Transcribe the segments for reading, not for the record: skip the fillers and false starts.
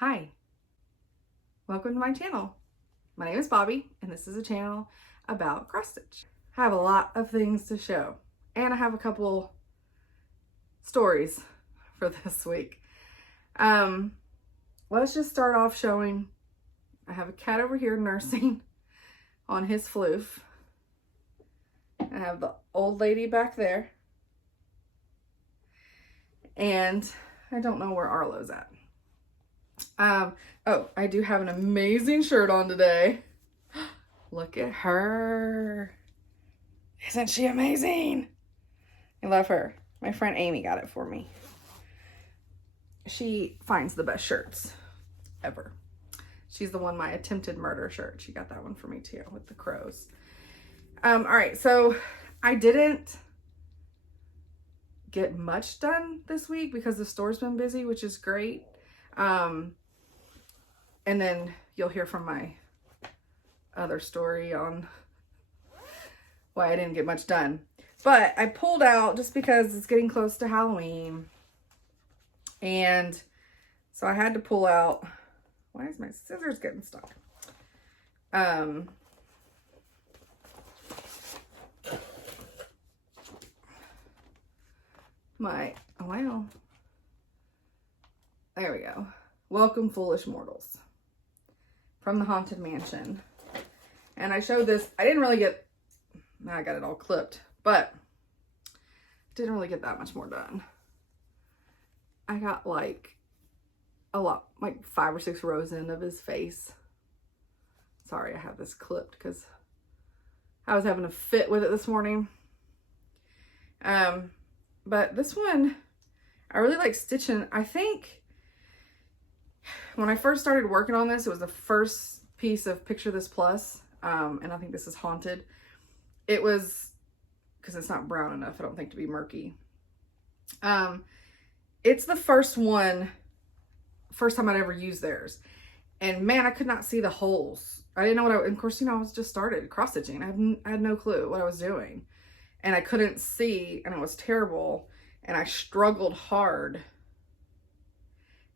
Hi, welcome to my channel. My name is Bobby and this is a channel about cross stitch. I have a lot of things to show and I have a couple stories for this week. Let's just start off showing, I have a cat over here nursing on his floof. I have the old lady back there and I don't know where Arlo's at. Oh, I do have an amazing shirt on today. Look at her. Isn't she amazing? I love her. My friend Amy got it for me. She finds the best shirts ever. She's the one, my attempted murder shirt. She got that one for me too with the crows. All right, so I didn't get much done this week because the store's been busy, which is great. And then you'll hear from my other story on why I didn't get much done. But I pulled out just because it's getting close to Halloween. And so I had to pull out, why is my scissors getting stuck? Well, there we go. Welcome, Foolish Mortals from the Haunted Mansion. And I showed this, I didn't really get, now I got it all clipped, but didn't really get that much more done. I got like a lot, like 5 or 6 rows in of his face. Sorry, I have this clipped because I was having a fit with it this morning. But this one, I really like stitching. I think when I first started working on this, it was the first piece of Picture This Plus, and I think this is Haunted. It was, because it's not brown enough, I don't think, to be murky. It's the first time I'd ever used theirs. And man, I could not see the holes. I didn't know what of course, I was just started cross-stitching. I had no clue what I was doing. And I couldn't see, and it was terrible. And I struggled hard.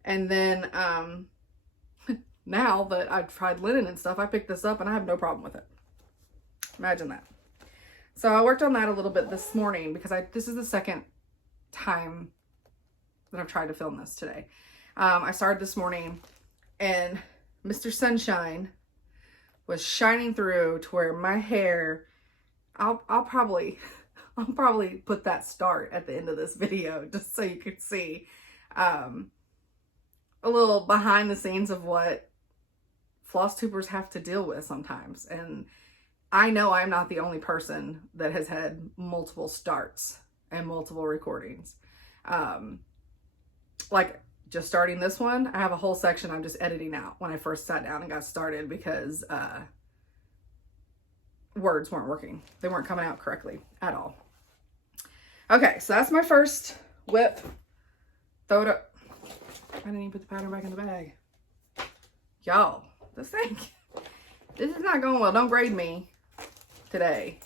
And then, now that I've tried linen and stuff, I picked this up and I have no problem with it. Imagine that. So I worked on that a little bit this morning because this is the second time that I've tried to film this today. I started this morning and Mr. Sunshine was shining through to where my hair, I'll probably put that start at the end of this video just so you can see a little behind the scenes of what floss tubers have to deal with sometimes. And I know I'm not the only person that has had multiple starts and multiple recordings. Like just starting this one, I have a whole section I'm just editing out when I first sat down and got started because words weren't working. They weren't coming out correctly at all. Okay, so that's my first WIP. Throw it up. I didn't even put the pattern back in the bag. Y'all, this is not going well. Don't grade me today.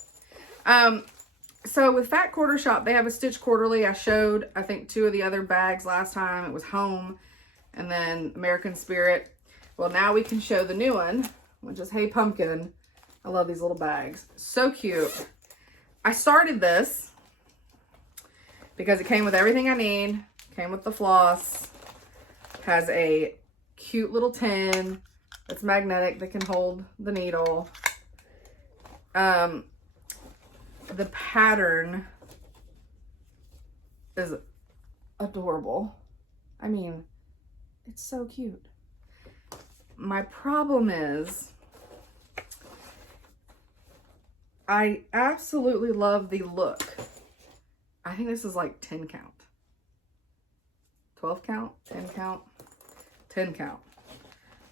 So with Fat Quarter Shop, they have a Stitch Quarterly. I showed, I think, 2 of the other bags last time. It was Home and then American Spirit. Well, now we can show the new one, which is Hey Pumpkin. I love these little bags. So cute. I started this because it came with everything I need. Came with the floss. Has a cute little tin that's magnetic that can hold the needle. The pattern is adorable. I mean, it's so cute. My problem is I absolutely love the look. I think this is like 10 count. 12 count, 10 count, 10 count.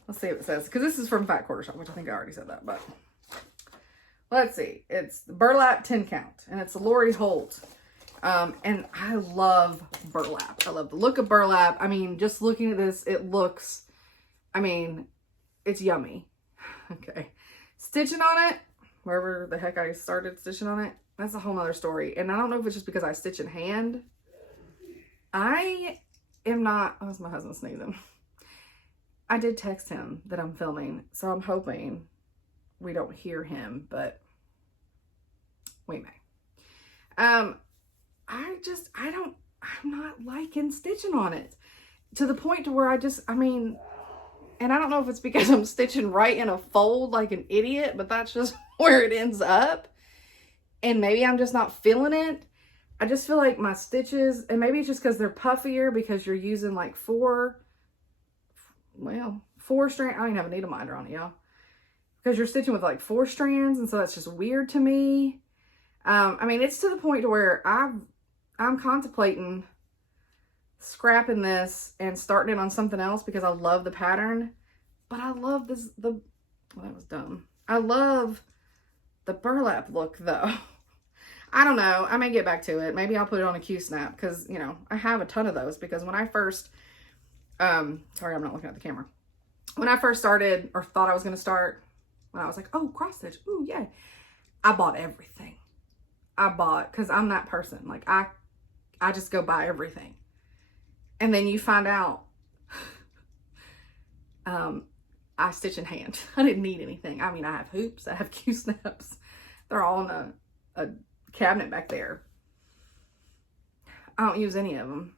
Let's see what it says. Because this is from Fat Quarter Shop, which I think I already said that. But let's see. It's the burlap 10 count. And it's a Lori Holt. And I love burlap. I love the look of burlap. I mean, just looking at this, it looks, I mean, it's yummy. Okay. Stitching on it, wherever the heck I started stitching on it, that's a whole nother story. And I don't know if it's just because I stitch in hand. I am not, oh, that's my husband sneezing. I did text him that I'm filming, so I'm hoping we don't hear him, but we may. I'm not liking stitching on it to the point to where I mean, and I don't know if it's because I'm stitching right in a fold like an idiot, but that's just where it ends up. And maybe I'm just not feeling it. I just feel like my stitches, and maybe it's just because they're puffier because you're using like four strands. I don't even have a needle minder on it, y'all. Because you're stitching with like 4 strands, and so that's just weird to me. I mean, it's to the point to where I'm contemplating scrapping this and starting it on something else because I love the pattern. But I love well, that was dumb. I love the burlap look though. I don't know. I may get back to it. Maybe I'll put it on a Q-snap because, you know, I have a ton of those because when I first, sorry, I'm not looking at the camera. When I first started or thought I was going to start, when I was like, oh, cross stitch. Ooh, yeah. I bought everything. Because I'm that person. Like, I just go buy everything. And then you find out, I stitch in hand. I didn't need anything. I mean, I have hoops. I have Q-snaps. They're all in a cabinet back there. I don't use any of them.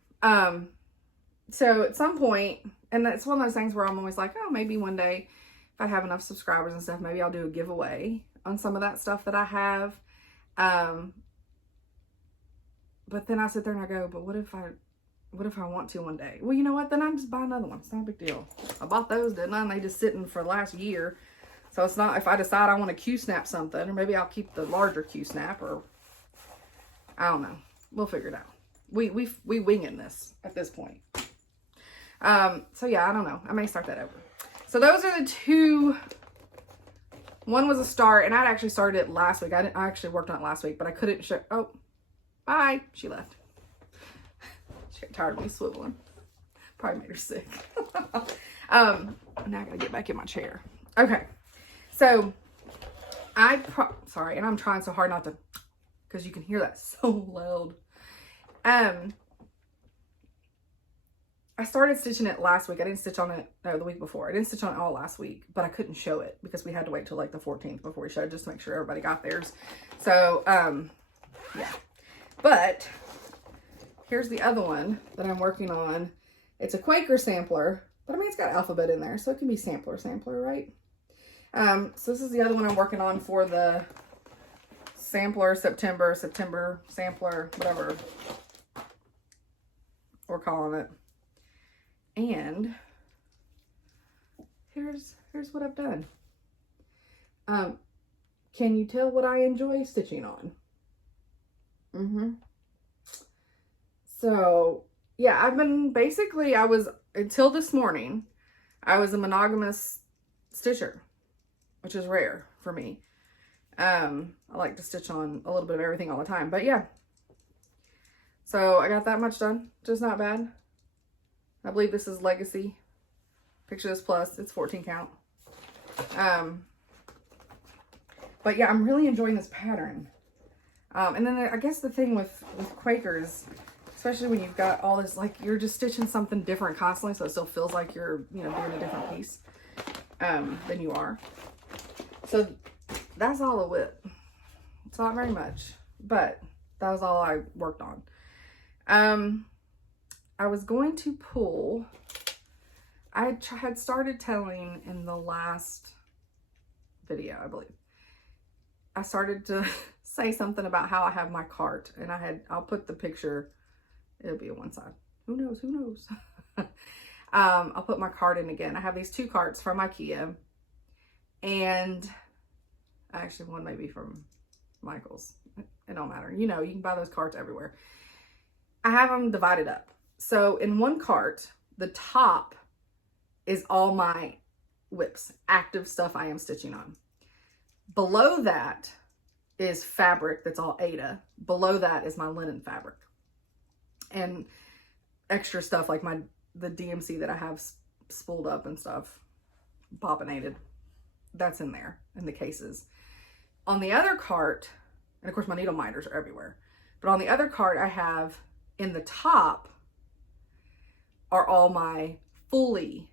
So at some point, and that's one of those things where I'm always like, oh, maybe one day if I have enough subscribers and stuff, maybe I'll do a giveaway on some of that stuff that I have. But then I sit there and I go, but what if I want to one day? Well, you know what? Then I just buy another one. It's not a big deal. I bought those, didn't I? And they just sitting for the last year. So it's not, if I decide I want to Q-snap something, or maybe I'll keep the larger Q-snap, or I don't know. We'll figure it out. We winging this at this point. So yeah, I don't know. I may start that over. So those are the two. One was a start, and I'd actually started it last week. I actually worked on it last week, but I couldn't show. Oh, bye. She left. She got tired of me swiveling. Probably made her sick. Now I gotta get back in my chair. Okay. So sorry, and I'm trying so hard not to, because you can hear that so loud. I started stitching it last week. I didn't stitch on it the week before. I didn't stitch on it all last week, but I couldn't show it because we had to wait till like the 14th before we showed, just to make sure everybody got theirs. So, yeah. But here's the other one that I'm working on. It's a Quaker sampler, but I mean, it's got alphabet in there, so it can be sampler, right? So this is the other one I'm working on for the sampler, September sampler, whatever we're calling it. And here's what I've done. Can you tell what I enjoy stitching on? So yeah, until this morning, I was a monogamous stitcher, which is rare for me. I like to stitch on a little bit of everything all the time, but yeah. So I got that much done, just not bad. I believe this is Legacy. Picture This Plus, it's 14 count. But yeah, I'm really enjoying this pattern. And then I guess the thing with Quakers, especially when you've got all this, like you're just stitching something different constantly, so it still feels like you're, you know, doing a different piece than you are. So that's all a WIP. It's not very much, but that was all I worked on. I was going to pull, I had started telling in the last video, I believe. I started to say something about how I have my cart, and I'll put the picture, it'll be on one side. Who knows? I'll put my cart in again. I have these 2 carts from IKEA, and actually one maybe from Michael's. It don't matter. You know, you can buy those carts everywhere. I have them divided up. So in one cart, the top is all my WIPs, active stuff I am stitching on. Below that is fabric that's all Aida. Below that is my linen fabric. And extra stuff like the DMC that I have spooled up and stuff, bobbinated. That's in there, in the cases. On the other cart, and of course my needle minders are everywhere, but on the other cart I have, in the top, are all my fully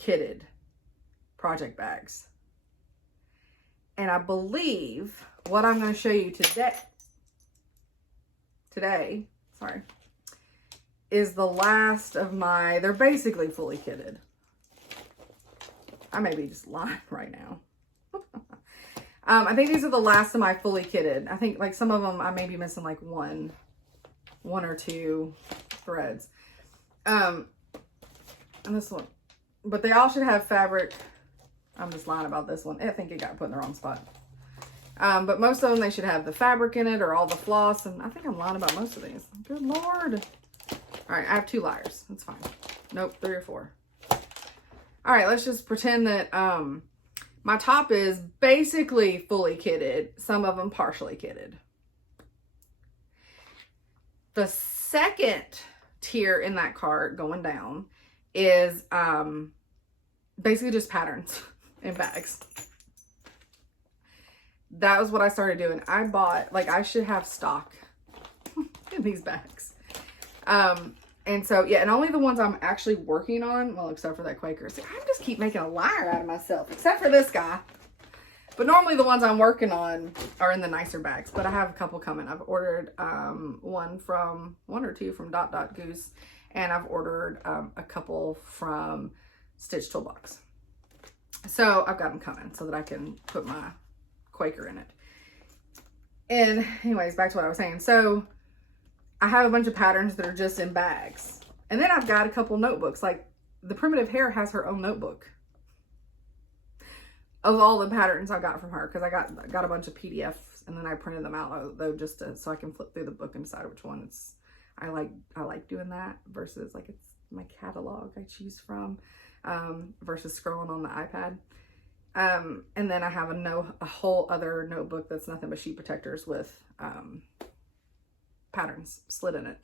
kitted project bags. And I believe what I'm going to show you today, sorry, is the last of my, they're basically fully kitted. I may be just lying right now. I think these are the last of my fully kitted. I think like some of them I may be missing like one or two threads. And this one, but they all should have fabric. I'm just lying about this one. I think it got put in the wrong spot. But most of them, they should have the fabric in it or all the floss. And I think I'm lying about most of these. Good Lord. All right, I have 2 liars. That's fine. Nope, 3 or 4. All right, let's just pretend that my top is basically fully kitted. Some of them partially kitted. The second tier in that cart going down is basically just patterns and bags. That was what I started doing. I bought, like, I should have stock in these bags. And so, yeah, and only the ones I'm actually working on, well, except for that Quaker. See, I just keep making a liar out of myself, except for this guy. But normally the ones I'm working on are in the nicer bags, but I have a couple coming. I've ordered one or two from Goose, and I've ordered a couple from Stitch Toolbox. So I've got them coming so that I can put my Quaker in it. And anyways, back to what I was saying. So I have a bunch of patterns that are just in bags. And then I've got a couple notebooks. Like the Primitive Hare has her own notebook of all the patterns I got from her, because I got a bunch of PDFs and then I printed them out though, just so I can flip through the book and decide which one I like doing that versus like it's my catalog I choose from, versus scrolling on the iPad. And then I have a whole other notebook that's nothing but sheet protectors with patterns slid in it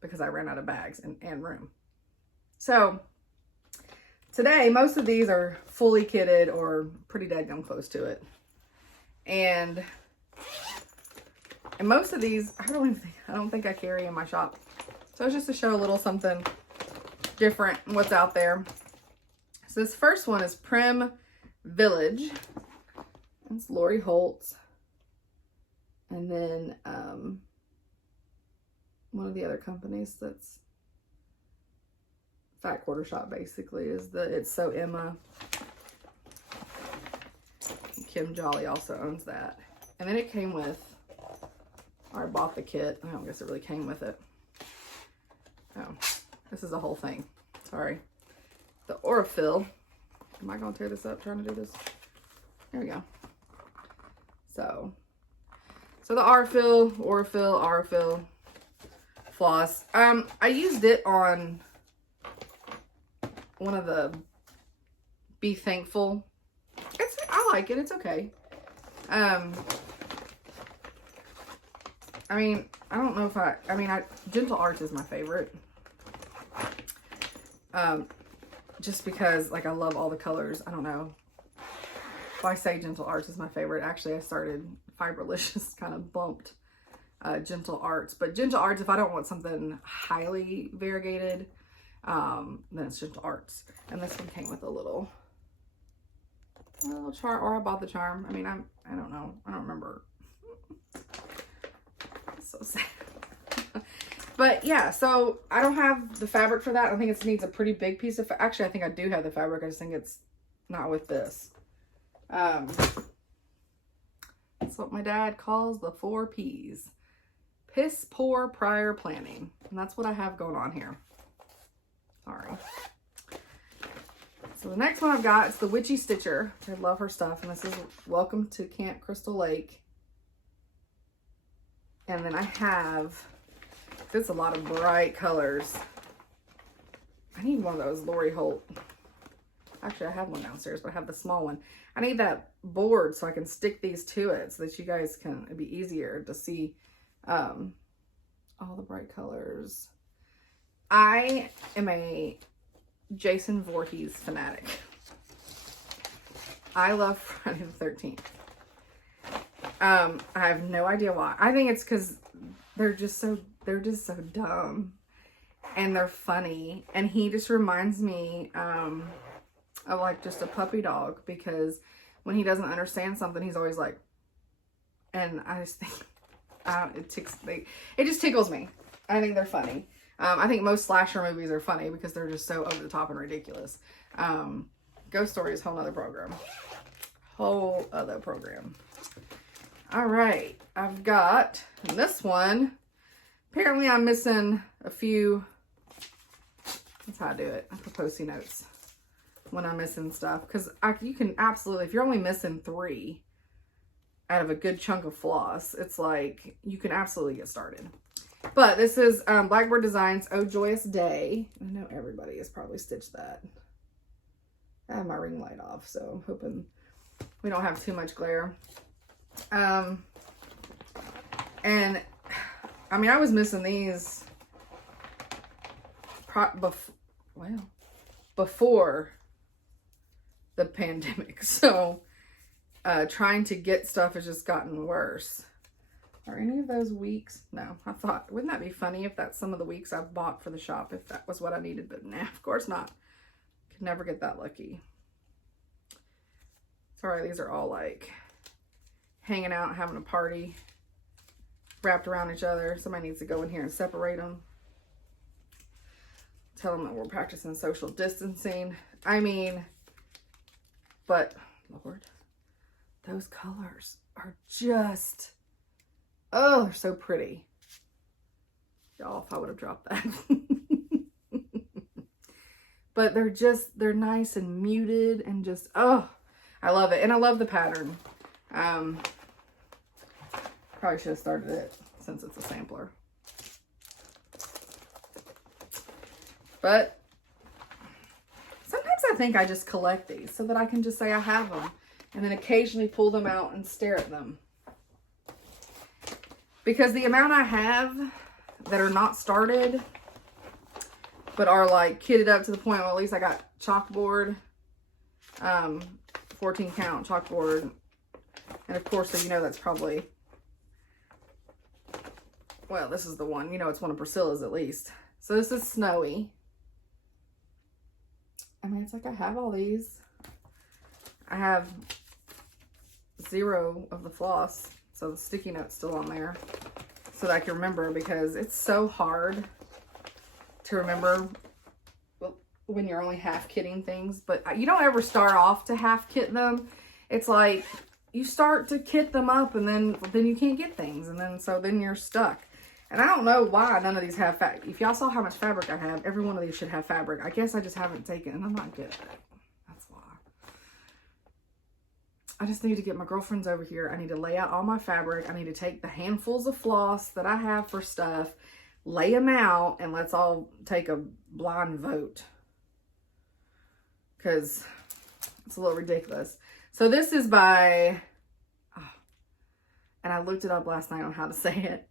because I ran out of bags and room. So today, most of these are fully kitted or pretty dadgum close to it. And most of these, I don't think I carry in my shop. So it's just to show a little something different what's out there. So this first one is Prim Village. It's Lori Holtz. And then one of the other companies that's Fat Quarter Shop basically is It's So Emma. Kim Jolly also owns that. And then it came with, or I bought the kit. I don't guess it really came with it. Oh, this is a whole thing. Sorry. The Aurifil. Am I going to tear this up trying to do this? There we go. So the Aurifil floss. I used it on one of the Be Thankful. I like it. It's okay. I mean, I don't know if Gentle Arts is my favorite. Just because, like, I love all the colors. I don't know. If I say Gentle Arts is my favorite, actually, I started Fiberlicious, kind of bumped Gentle Arts. But Gentle Arts, if I don't want something highly variegated, then it's Gentle Arts. And this one came with a little charm, or I bought the charm. I mean, I don't know. I don't remember. It's so sad. But yeah, so I don't have the fabric for that. I think it needs a pretty big piece of actually, I think I do have the fabric. I just think it's not with this. That's what my dad calls the 4 P's. Piss poor prior planning. And that's what I have going on here. Sorry. So the next one I've got is the Witchy Stitcher. I love her stuff. And this is Welcome to Camp Crystal Lake. And then I have, it's a lot of bright colors. I need one of those Lori Holt. Actually, I have one downstairs, but I have the small one. I need that board so I can stick these to it so that you guys can, it'd be easier to see all the bright colors. I am a Jason Voorhees fanatic. I love Friday the 13th. I have no idea why. I think it's because they're just so dumb and they're funny. And he just reminds me of like just a puppy dog, because when he doesn't understand something, he's always like, and I just think, it just tickles me. I think they're funny. I think most slasher movies are funny because they're just so over the top and ridiculous. Ghost Story is a whole other program. Whole other program. All right. I've got, in this one, apparently I'm missing a few. That's how I do it. I put Post-it notes when I'm missing stuff. Because you can absolutely, if you're only missing 3 out of a good chunk of floss, it's like, you can absolutely get started. But this is Blackbird Designs Oh Joyous Day. I know everybody has probably stitched that. I have my ring light off, so I'm hoping we don't have too much glare. And I mean, I was missing these before the pandemic. So trying to get stuff has just gotten worse. Are any of those weeks? No, I thought, wouldn't that be funny if that's some of the weeks I've bought for the shop, if that was what I needed, but nah, of course not. Could never get that lucky. Sorry, these are all like hanging out, having a party, wrapped around each other. Somebody needs to go in here and separate them. Tell them that we're practicing social distancing. I mean, but Lord, those colors are just, oh, they're so pretty. Y'all, if I would have dropped that. But they're nice and muted and just, oh, I love it. And I love the pattern. Probably should have started it since it's a sampler. But sometimes I think I just collect these so that I can just say I have them and then occasionally pull them out and stare at them. Because the amount I have that are not started but are like kitted up to the point where at least I got chalkboard, 14 count chalkboard, and of course, so you know that's probably, well, this is the one, you know, it's one of Priscilla's at least. So this is Snowy. I mean, it's like I have all these. I have 0 of the floss, so the sticky note's still on there so that I can remember, because it's so hard to remember when you're only half kitting things. But you don't ever start off to half kit them. It's like you start to kit them up and then you can't get things, and then you're stuck. And I don't know why none of these have fabric. If y'all saw how much fabric I have, every one of these should have fabric. I guess I just haven't taken, and I'm not good at it. That's why. I just need to get my girlfriends over here. I need to lay out all my fabric. I need to take the handfuls of floss that I have for stuff, lay them out, and let's all take a blind vote. Because it's a little ridiculous. So this is by, and I looked it up last night on how to say it.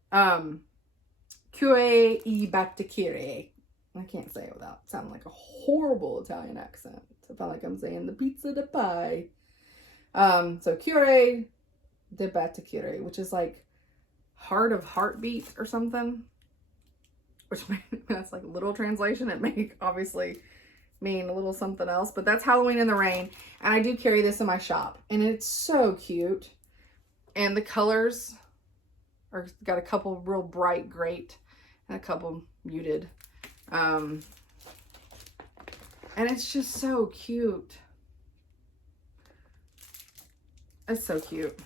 Currant e Batticere. I can't say it without sounding like a horrible Italian accent. So I feel like I'm saying the pizza de pie. So Currant de Batticere, which is like heart of heartbeat or something. Which that's like a little translation. It may obviously mean a little something else, but that's Halloween in the Rain. And I do carry this in my shop, and it's so cute. And the colors are got a couple real bright, great, and a couple muted. And it's just so cute. It's so cute.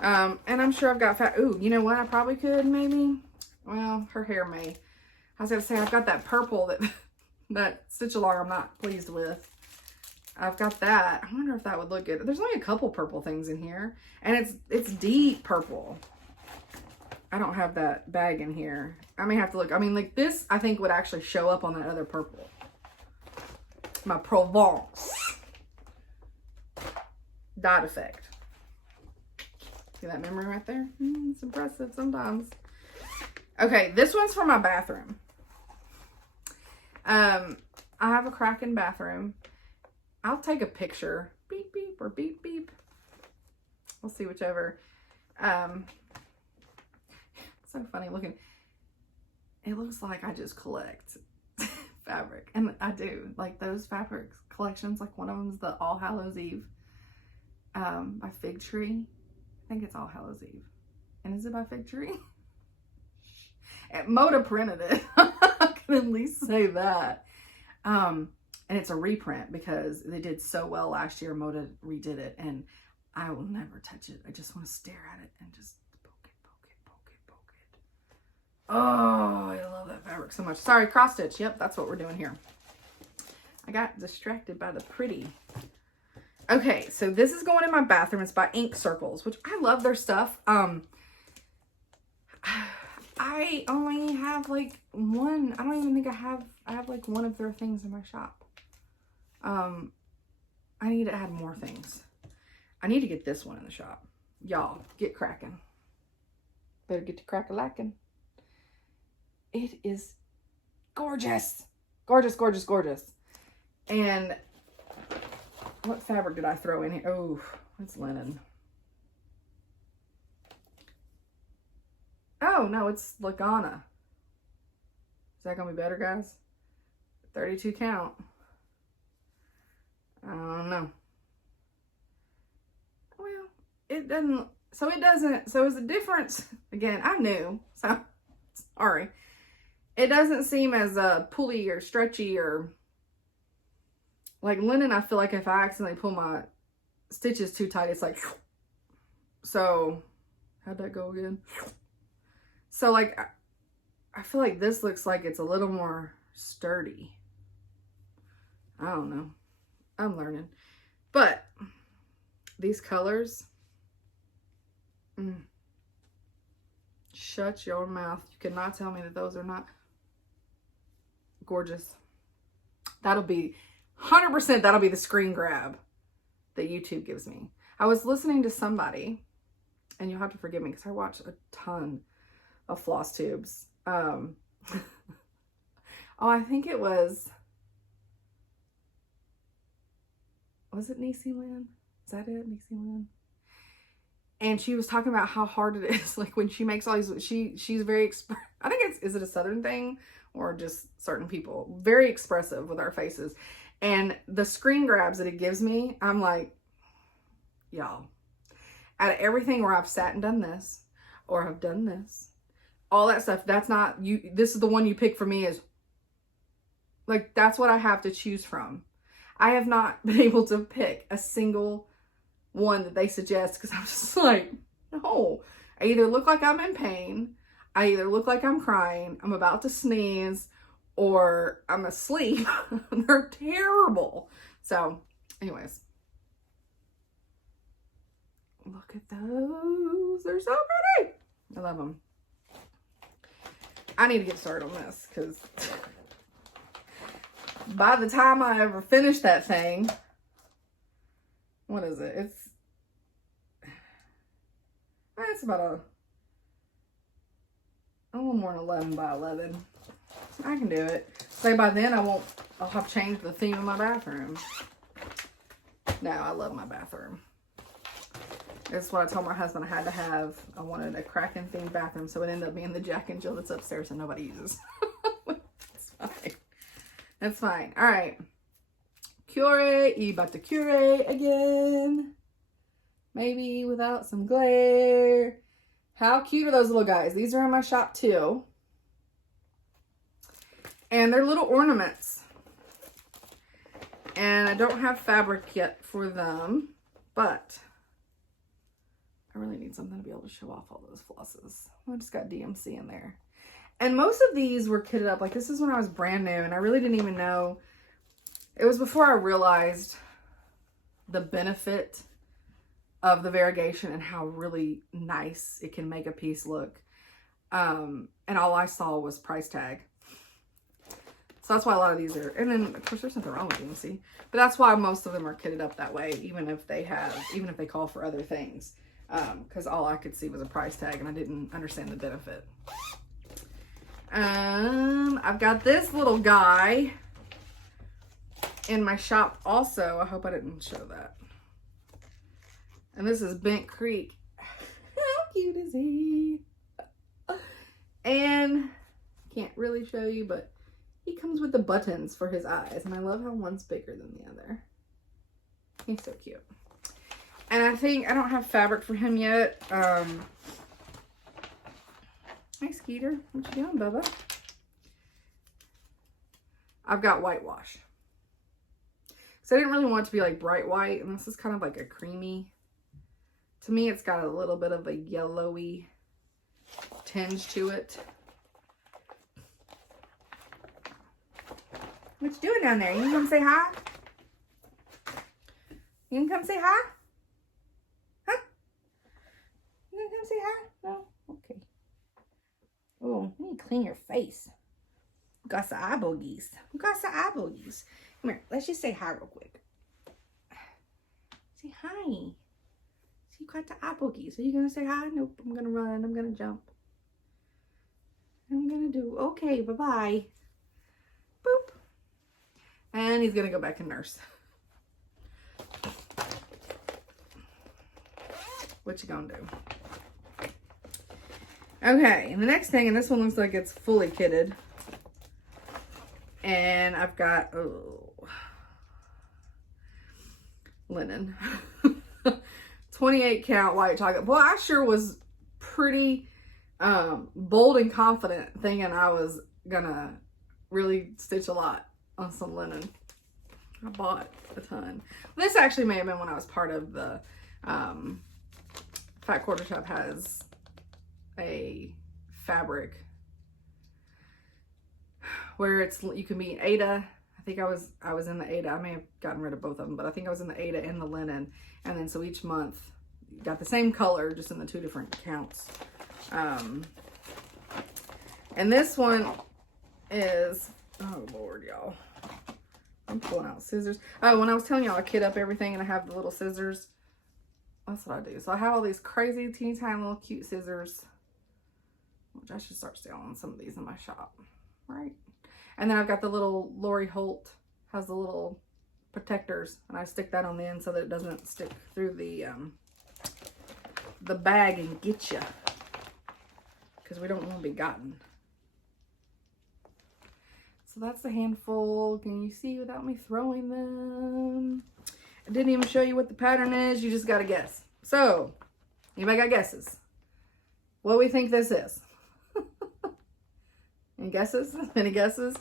And I'm sure I've got ooh, you know what? I probably could maybe. Well, her hair may. I was gonna say I've got that purple that stitch along I'm not pleased with. I've got that. I wonder if that would look good. There's only a couple purple things in here, and it's deep purple. I don't have that bag in here. I may have to look. I mean, like this, I think would actually show up on that other purple. My Provence dot effect. See that memory right there? It's impressive sometimes. Okay, this one's for my bathroom. I have a Kraken bathroom. I'll take a picture. Beep, beep, or beep, beep. We'll see whichever. So funny looking. It looks like I just collect fabric. And I do like those fabric collections. Like one of them is the All Hallows Eve by Fig Tree. I think it's All Hallows Eve. And is it by Fig Tree? Moda printed it. I can at least say that. And it's a reprint because they did so well last year. Moda redid it, and I will never touch it. I just want to stare at it and just poke it, poke it, poke it, poke it. Oh, I love that fabric so much. Sorry, cross stitch. Yep, that's what we're doing here. I got distracted by the pretty. Okay, so this is going in my bathroom. It's by Ink Circles, which I love their stuff. I only have like one. I don't even think I have like one of their things in my shop. I need to add more things. I need to get this one in the shop. Y'all, get cracking. Better get to crack-a-lackin'. It is gorgeous. Gorgeous, gorgeous, gorgeous. And what fabric did I throw in here? Oh, it's linen. Oh, no, it's Lagana. Is that going to be better, guys? 32 count. I don't know. Well, it doesn't. So it doesn't. So it's a difference. Again, I'm new. So, sorry. It doesn't seem as pulley or stretchy or like linen. I feel like if I accidentally pull my stitches too tight, it's like. So, how'd that go again? So like, I feel like this looks like it's a little more sturdy. I don't know. I'm learning. But these colors, shut your mouth. You cannot tell me that those are not gorgeous. That'll be 100%. That'll be the screen grab that YouTube gives me. I was listening to somebody, and you'll have to forgive me because I watch a ton of Flosstubes. Oh, I think it was it Niecy Lynn? Is that it? Niecy Lynn? And she was talking about how hard it is. Like when she makes all these, she's very, I think is it a Southern thing or just certain people? Very expressive with our faces. And the screen grabs that it gives me, I'm like, y'all, out of everything where I've sat and done this, or I've done this, all that stuff, that's not you. This is the one you pick for me is like, that's what I have to choose from. I have not been able to pick a single one that they suggest because I'm just like, no. I either look like I'm in pain, I either look like I'm crying, I'm about to sneeze, or I'm asleep. They're terrible. So, anyways. Look at those. They're so pretty. I love them. I need to get started on this because by the time I ever finish that thing, what is it? It's about a little more than 11 by 11. I can do it. So by then I'll have changed the theme of my bathroom. No, I love my bathroom. That's what I told my husband I had to have. I wanted a Kraken themed bathroom, so it ended up being the Jack and Jill that's upstairs and nobody uses. It's fine. That's fine. All right. Cure, you about to cure again. Maybe without some glare. How cute are those little guys? These are in my shop too. And they're little ornaments. And I don't have fabric yet for them, but I really need something to be able to show off all those flosses. I just got DMC in there. And most of these were kitted up. Like this is when I was brand new and I really didn't even know. It was before I realized the benefit of the variegation and how really nice it can make a piece look. And all I saw was price tag. So that's why a lot of these are, and then of course there's nothing wrong with DMC, but that's why most of them are kitted up that way, even if they call for other things. Because all I could see was a price tag and I didn't understand the benefit. I've got this little guy in my shop also. I hope I didn't show that. And this is Bent Creek. How cute is he? And can't really show you, but he comes with with the buttons for his eyes. And I love how one's bigger than the other. He's so cute. And I think I don't have fabric for him yet. Hi, Skeeter. What you doing, Bubba? I've got whitewash. So I didn't really want it to be like bright white. And this is kind of like a creamy. To me, it's got a little bit of a yellowy tinge to it. What you doing down there? You can come say hi? You can come say hi? Huh? You can come say hi? No? Okay. Oh, you need to clean your face. You got some eye bogies. You got some eye bogies. Come here. Let's just say hi real quick. Say hi. So you got the eye bogies. Are you going to say hi? Nope. I'm going to run. I'm going to jump. I'm going to do. Okay. Bye-bye. Boop. And he's going to go back and nurse. What you gonna do? Okay, and the next thing, and this one looks like it's fully kitted. And I've got, linen. 28 count white chocolate. Boy, I sure was pretty bold and confident thinking I was gonna really stitch a lot on some linen. I bought a ton. This actually may have been when I was part of the Fat Quarter Shop has a fabric where it's, you can be Ada. I think I was in the Ada. I may have gotten rid of both of them, but I think I was in the Ada and the linen. And then so each month you got the same color, just in the 2 different counts. And this one is, oh Lord, y'all. I'm pulling out scissors. Oh, when I was telling y'all I kit up everything and I have the little scissors, that's what I do. So I have all these crazy teeny tiny little cute scissors, which I should start selling some of these in my shop, right? And then I've got the little Lori Holt has the little protectors, and I stick that on the end so that it doesn't stick through the bag and get you, because we don't want to be gotten. So that's a handful. Can you see without me throwing them? I didn't even show you what the pattern is. You just got to guess. So, anybody got guesses? What do we think this is? Any guesses? Any guesses?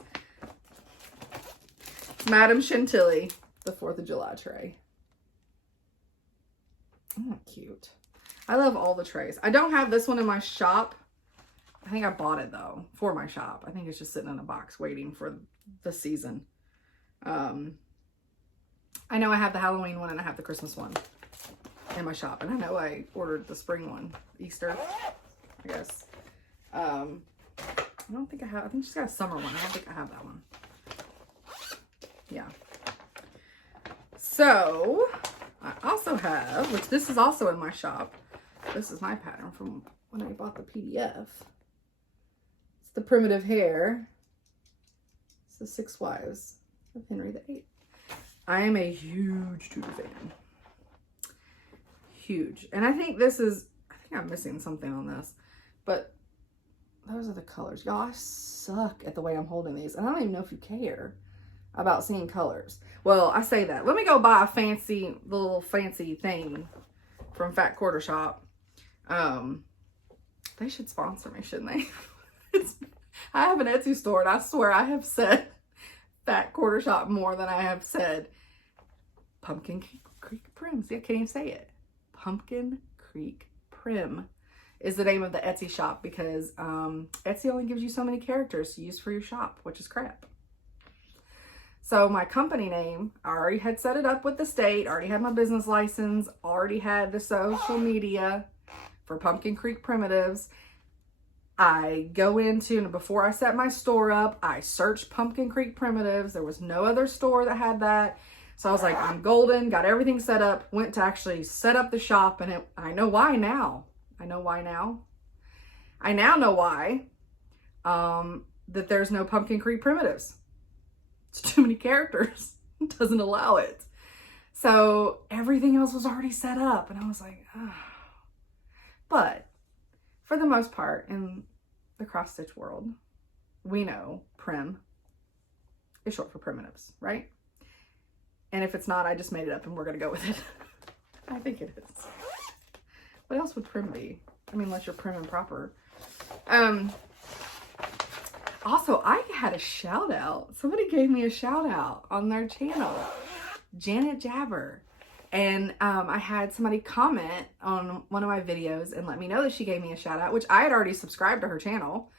Madame Chantilly, the 4th of July tray. Oh, cute. I love all the trays. I don't have this one in my shop. I think I bought it though for my shop. I think it's just sitting in a box waiting for the season. I know I have the Halloween one and I have the Christmas one in my shop. And I know I ordered the spring one, Easter, I guess. I don't think I have, I think she's got a summer one. I don't think I have that one. Yeah. So, I also have, which this is also in my shop. This is my pattern from when I bought the PDF. It's the Primitive Hair. It's the 6 Wives of Henry VIII. I am a huge Tudor fan. Huge. And I think this is, I think I'm missing something on this, but those are the colors. Y'all, I suck at the way I'm holding these. And I don't even know if you care about seeing colors. Well, I say that. Let me go buy a fancy, little fancy thing from Fat Quarter Shop. They should sponsor me, shouldn't they? I have an Etsy store and I swear I have said Fat Quarter Shop more than I have said Pumpkin Creek Prim. See, I can't even say it. Pumpkin Creek Prim is the name of the Etsy shop because Etsy only gives you so many characters to use for your shop, which is crap. So my company name, I already had set it up with the state, already had my business license, already had the social media for Pumpkin Creek Primitives. I go into, and before I set my store up, I searched Pumpkin Creek Primitives. There was no other store that had that. So I was like, I'm golden, got everything set up, went to actually set up the shop, and I know why now. I know why now. I now know why that there's no Pumpkin Creek Primitives. It's too many characters. It doesn't allow it. So everything else was already set up, and I was like, oh. But for the most part, in the cross stitch world, we know Prim is short for primitives, right? And if it's not, I just made it up and we're going to go with it. I think it is. What else would prim be? I mean, unless you're prim and proper. Also, I had a shout out. Somebody gave me a shout out on their channel, Janet Jabber. And I had somebody comment on one of my videos and let me know that she gave me a shout out, which I had already subscribed to her channel.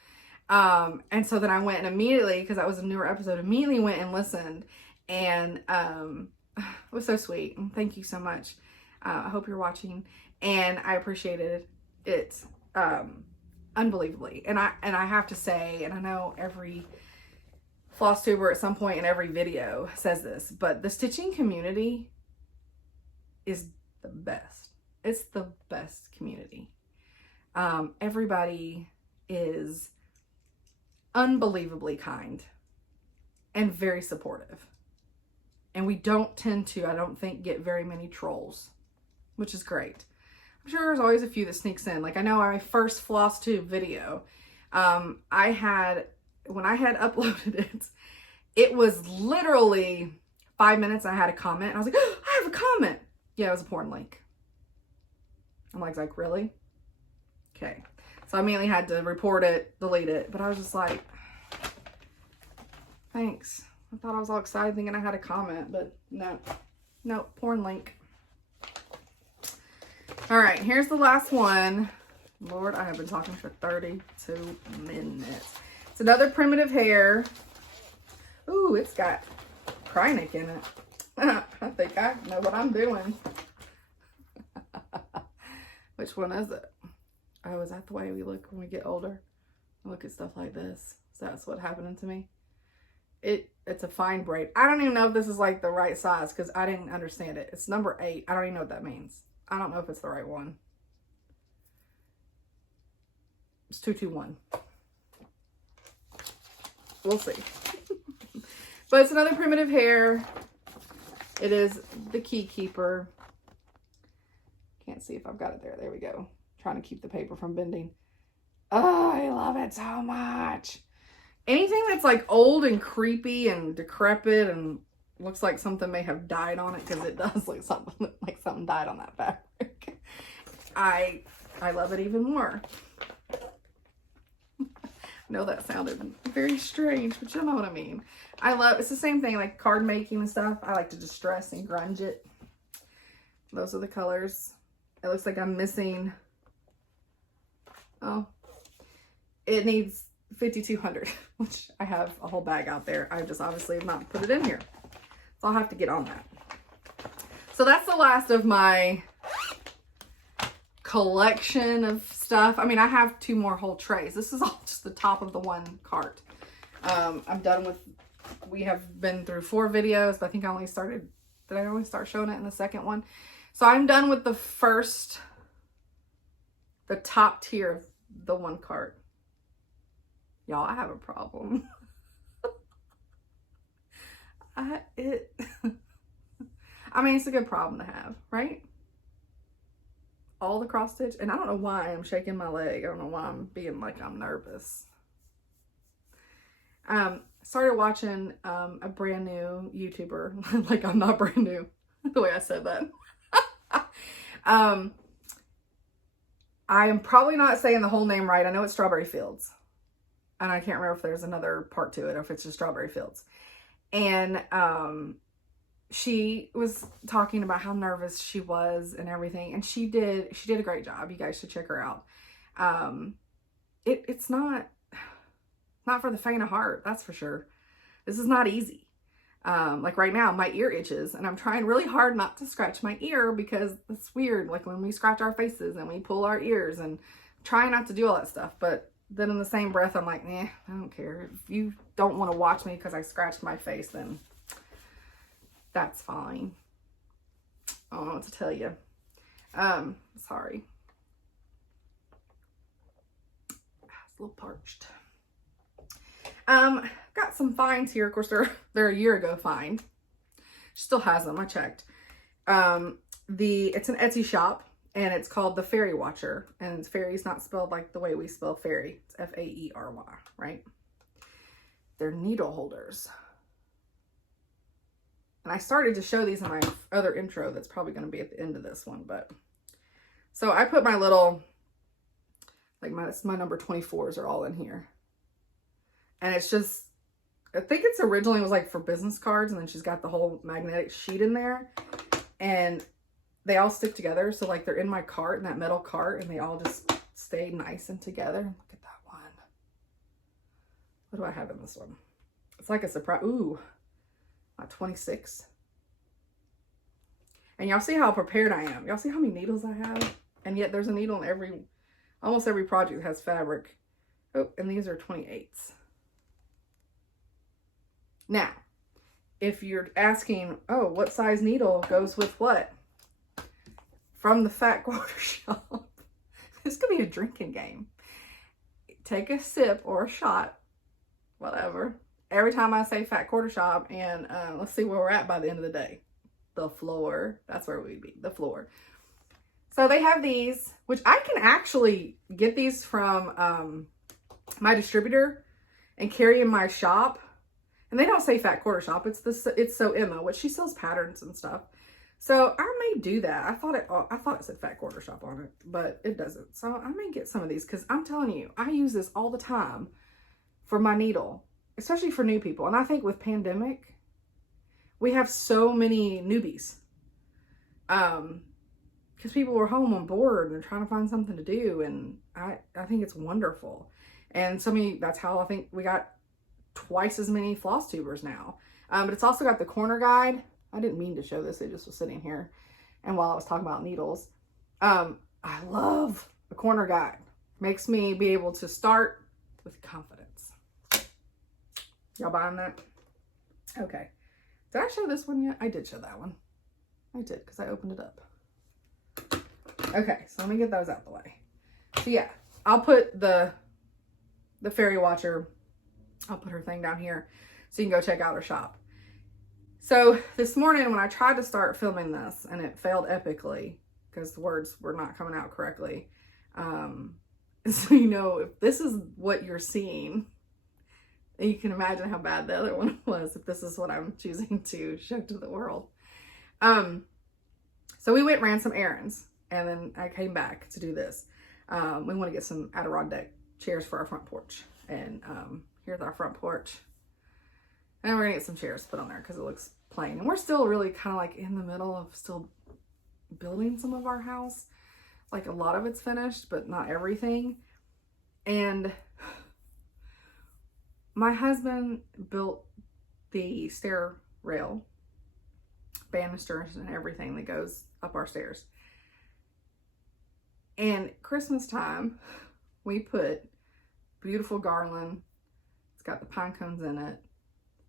And so then I went and immediately, because that was a newer episode, immediately went and listened. And it was so sweet. Thank you so much. I hope you're watching. And I appreciated it unbelievably. And I have to say, and I know every Flosstuber at some point in every video says this, but the stitching community is the best. It's the best community. Everybody is unbelievably kind and very supportive. And we don't tend to, I don't think, get very many trolls, which is great. I'm sure there's always a few that sneaks in. Like I know my first Flosstube video, when I had uploaded it, it was literally 5 minutes. I had a comment. And I was like, oh, I have a comment. Yeah, it was a porn link. I'm like, really? Okay. So I immediately had to report it, delete it. But I was just like, thanks. I thought I was all excited thinking I had a comment, but no, porn link. All right, here's the last one. Lord, I have been talking for 32 minutes. It's another primitive hair. Ooh, it's got Krynic in it. I think I know what I'm doing. Which one is it? Oh, is that the way we look when we get older? I look at stuff like this. So that's what happened to me. It's a fine braid. I don't even know if this is like the right size because I didn't understand it. It's number 8. I don't even know what that means. I don't know if it's the right one. It's 221. We'll see. But it's another primitive hair. It is the Key Keeper. Can't see if I've got it there. There we go. Trying to keep the paper from bending. Oh, I love it so much. Anything that's like old and creepy and decrepit and looks like something may have died on it, because it does look like something died on that fabric. I love it even more. I know that sounded very strange, but you know what I mean. It's the same thing like card making and stuff. I like to distress and grunge it. Those are the colors. It looks like I'm missing. Oh, it needs 5,200, which I have a whole bag out there. I just obviously have not put it in here. So I'll have to get on that. So that's the last of my collection of stuff. I mean, I have 2 more whole trays. This is all just the top of the one cart. I'm done with, we have been through 4 videos, but I think I only started, did I only start showing it in the second one? So I'm done with the top tier of the one cart. Y'all, I have a problem. I mean, it's a good problem to have, right? All the cross stitch. And I don't know why I'm shaking my leg. I don't know why I'm being like I'm nervous. Started watching a brand new YouTuber. Like I'm not brand new. The way I said that. I am probably not saying the whole name right. I know it's Strawberry Fields. And I can't remember if there's another part to it or if it's just Strawberry Fields. And she was talking about how nervous she was and everything. And she did a great job. You guys should check her out. It's not for the faint of heart, that's for sure. This is not easy. Like right now, my ear itches and I'm trying really hard not to scratch my ear because it's weird. Like when we scratch our faces and we pull our ears, and trying not to do all that stuff. But then in the same breath, I'm like, I don't care. If you don't want to watch me because I scratched my face, then that's fine. I don't know what to tell you. Sorry. It's a little parched. Got some finds here. Of course, they're a year ago find. She still has them. I checked. It's an Etsy shop, and it's called The Fairy Watcher. And fairy's not spelled like the way we spell fairy. It's F-A-E-R-Y, right? They're needle holders. And I started to show these in my other intro that's probably going to be at the end of this one. But so I put my little, like my number 24s are all in here. And it's just, I think it's originally was like for business cards, and then she's got the whole magnetic sheet in there. And they all stick together. So like they're in my cart, in that metal cart, and they all just stay nice and together. Look at that one. What do I have in this one? It's like a surprise. Ooh, 26. And y'all see how prepared I am. Y'all see how many needles I have? And yet there's a needle in almost every project that has fabric. Oh, and these are 28s. Now, if you're asking, oh, what size needle goes with what? From the Fat Quarter Shop. This could be a drinking game. Take a sip or a shot, whatever, every time I say Fat Quarter Shop, and let's see where we're at by the end of the day. The floor. That's where we'd be. The floor. So they have these, which I can actually get these from my distributor and carry in my shop. And they don't say Fat Quarter Shop. It's So Emma, which she sells patterns and stuff. So I may do that. I thought it said Fat Quarter Shop on it, but it doesn't. So I may get some of these, because I'm telling you, I use this all the time for my needle, especially for new people. And I think with pandemic, we have so many newbies. Because people were home on board and they're trying to find something to do. And I think it's wonderful. And that's how I think we got twice as many floss tubers now. But it's also got the corner guide. I didn't mean to show this. It just was sitting here. And while I was talking about needles, I love the corner guide. Makes me be able to start with confidence. Y'all buying that? Okay. Did I show this one yet? I did show that one. I did, because I opened it up. Okay, so let me get those out the way. So yeah, I'll put the fairy watcher, I'll put her thing down here so you can go check out her shop. So this morning when I tried to start filming this, and it failed epically because the words were not coming out correctly. So you know, if this is what you're seeing, you can imagine how bad the other one was if this is what I'm choosing to show to the world. So we went and ran some errands, and then I came back to do this. We want to get some Adirondack chairs for our front porch. And here's our front porch. And we're going to get some chairs to put on there because it looks plain. And we're still really kind of like in the middle of still building some of our house. Like a lot of it's finished, but not everything. And my husband built the stair rail, banisters and everything that goes up our stairs. And Christmas time, we put beautiful garland. It's got the pine cones in it,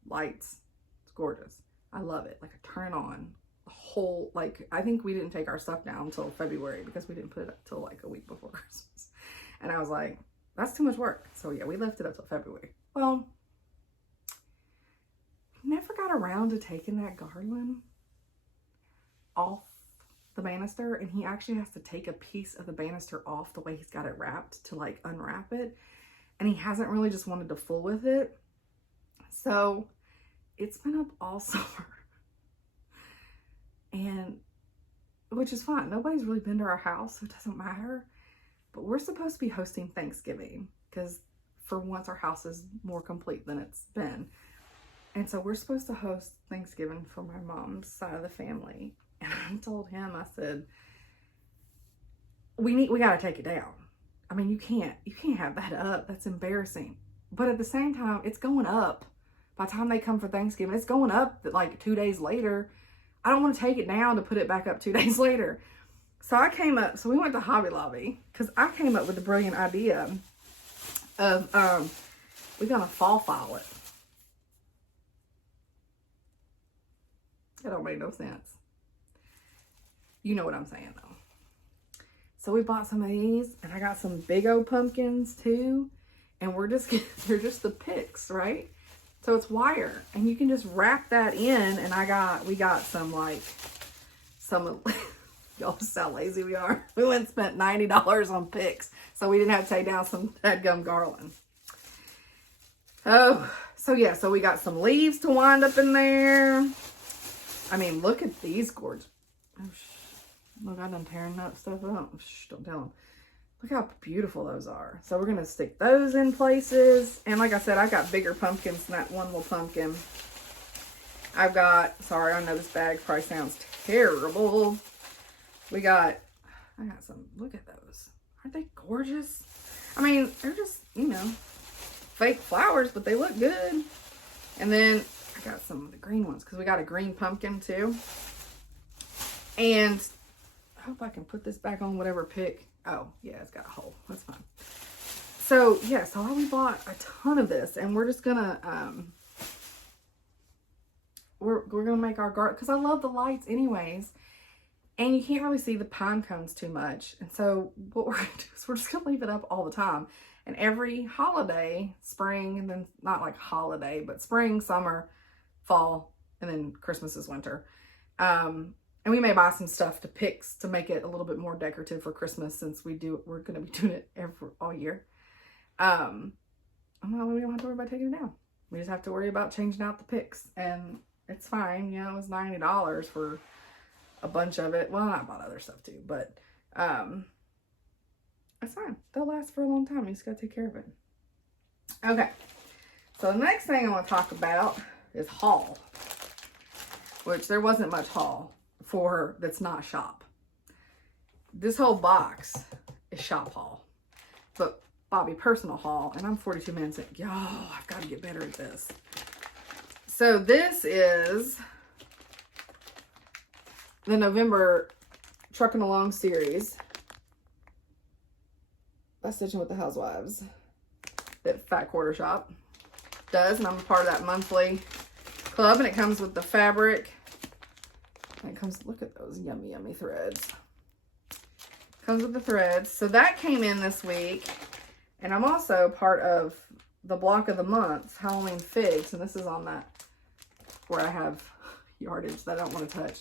lights. It's gorgeous. I love it. Like, I turn it on. The whole, like, I think we didn't take our stuff down until February because we didn't put it up till like a week before Christmas. And I was like, that's too much work. So yeah, we left it up till February. Well, never got around to taking that garland off the banister, and he actually has to take a piece of the banister off the way he's got it wrapped to like unwrap it, and he hasn't really just wanted to fool with it. So it's been up all summer, and which is fine. Nobody's really been to our house, so it doesn't matter. But we're supposed to be hosting Thanksgiving because for once our house is more complete than it's been. And so we're supposed to host Thanksgiving for my mom's side of the family. And I told him, I said, we got to take it down. I mean, you can't have that up. That's embarrassing. But at the same time, it's going up. By the time they come for Thanksgiving, it's going up like 2 days later. I don't want to take it down to put it back up 2 days later. So we went to Hobby Lobby because I came up with the brilliant idea of, we're going to fall file it. That don't make no sense. You know what I'm saying though. So we bought some of these, and I got some big old pumpkins too. And they're just the picks, right? So it's wire, and you can just wrap that in. And we got some y'all just how lazy we are. We went and spent $90 on picks, so we didn't have to take down some dadgum garland. Oh, so yeah, so we got some leaves to wind up in there. I mean, look at these gorgeous. Oh, look, I done tearing that stuff up. Shh, don't tell them. Look how beautiful those are. So we're going to stick those in places. And like I said, I got bigger pumpkins than that one little pumpkin. I've got, sorry, I know this bag probably sounds terrible. I got some, look at those. Aren't they gorgeous? I mean, they're just, you know, fake flowers, but they look good. And then I got some of the green ones because we got a green pumpkin too. And I hope I can put this back on whatever pick. Oh, yeah, it's got a hole. That's fine. So, yeah, so we bought a ton of this, and we're just gonna, we're gonna make our garden, because I love the lights anyways, and you can't really see the pine cones too much. And so what we're gonna do is we're just gonna leave it up all the time. And every holiday, spring, and then not like holiday, but spring, summer, fall, and then Christmas is winter. And we may buy some stuff to make it a little bit more decorative for Christmas, since we're going to be doing it all year. Well, we don't have to worry about taking it down. We just have to worry about changing out the picks, and it's fine. You know, it was $90 for a bunch of it. Well, I bought other stuff too, but it's fine. They'll last for a long time. You just got to take care of it. Okay. So the next thing I want to talk about is haul, which there wasn't much haul for that's not shop. This whole box is shop haul, but Bobby personal haul, and I'm 42 minutes in. Yo, I've got to get better at this. So this is the November Trucking Along series by Stitching with the Housewives that Fat Quarter Shop does, and I'm a part of that monthly club, and it comes with the fabric. And it comes, look at those yummy, yummy threads. Comes with the threads. So that came in this week. And I'm also part of the block of the month, Halloween Figs. And this is on that, where I have yardage that I don't want to touch.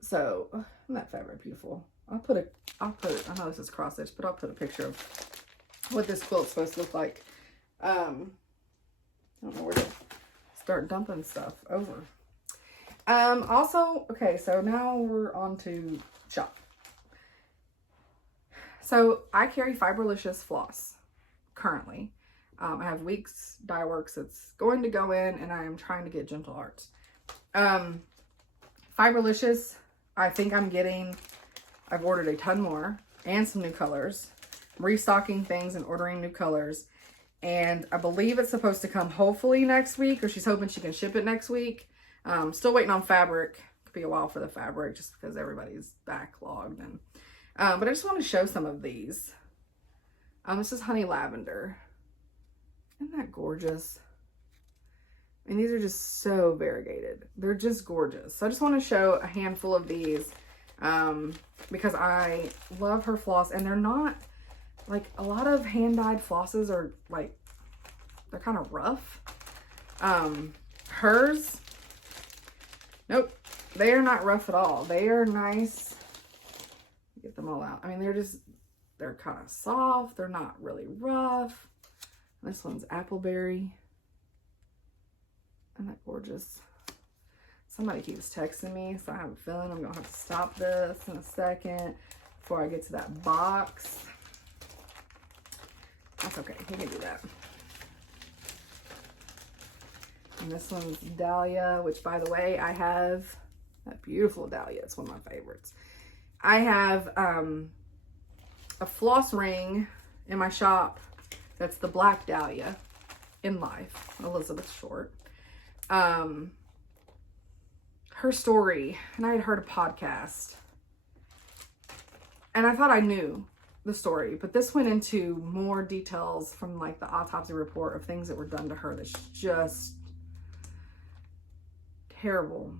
So, isn't that fabric beautiful? I know this is cross stitch, but I'll put a picture of what this quilt's supposed to look like. I don't know where to start dumping stuff over. Also, okay, so now we're on to shop. So I carry Fiberlicious floss currently. I have Weeks Dye Works that's going to go in, and I am trying to get Gentle Arts. Fiberlicious, I think I've ordered a ton more and some new colors. I'm restocking things and ordering new colors. And I believe it's supposed to come hopefully next week, or she's hoping she can ship it next week. Still waiting on fabric. Could be a while for the fabric just because everybody's backlogged. And but I just want to show some of these. This is Honey Lavender. Isn't that gorgeous? And these are just so variegated. They're just gorgeous. So I just want to show a handful of these because I love her floss. And they're not, like, a lot of hand-dyed flosses are, like, they're kind of rough. Hers, nope, they are not rough at all. They are nice. Get them all out. I mean, they're kind of soft. They're not really rough. This one's Appleberry. Isn't that gorgeous? Somebody keeps texting me, so I have a feeling I'm going to have to stop this in a second before I get to that box. That's okay. He can do that. And this one's Dahlia, which, by the way, I have that beautiful Dahlia. It's one of my favorites. I have a floss ring in my shop that's the Black Dahlia in Life, Elizabeth Short. Her story, and I had heard a podcast, and I thought I knew the story, but this went into more details from, like, the autopsy report of things that were done to her that's just terrible.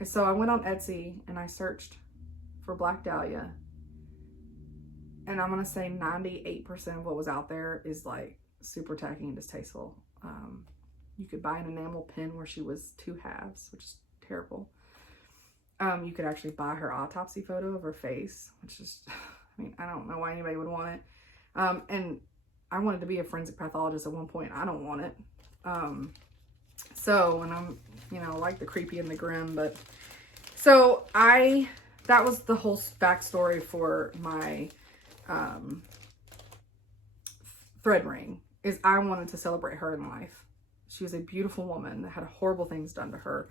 And so I went on Etsy and I searched for Black Dahlia, and I'm gonna say 98% of what was out there is, like, super tacky and distasteful. You could buy an enamel pin where she was 2 halves, which is terrible. You could actually buy her autopsy photo of her face, which is, I mean, I don't know why anybody would want it. And I wanted to be a forensic pathologist at one point. I don't want it. So when I'm you know, like the creepy and the grim. But so that was the whole backstory for my thread ring, is I wanted to celebrate her in life. She was a beautiful woman that had horrible things done to her.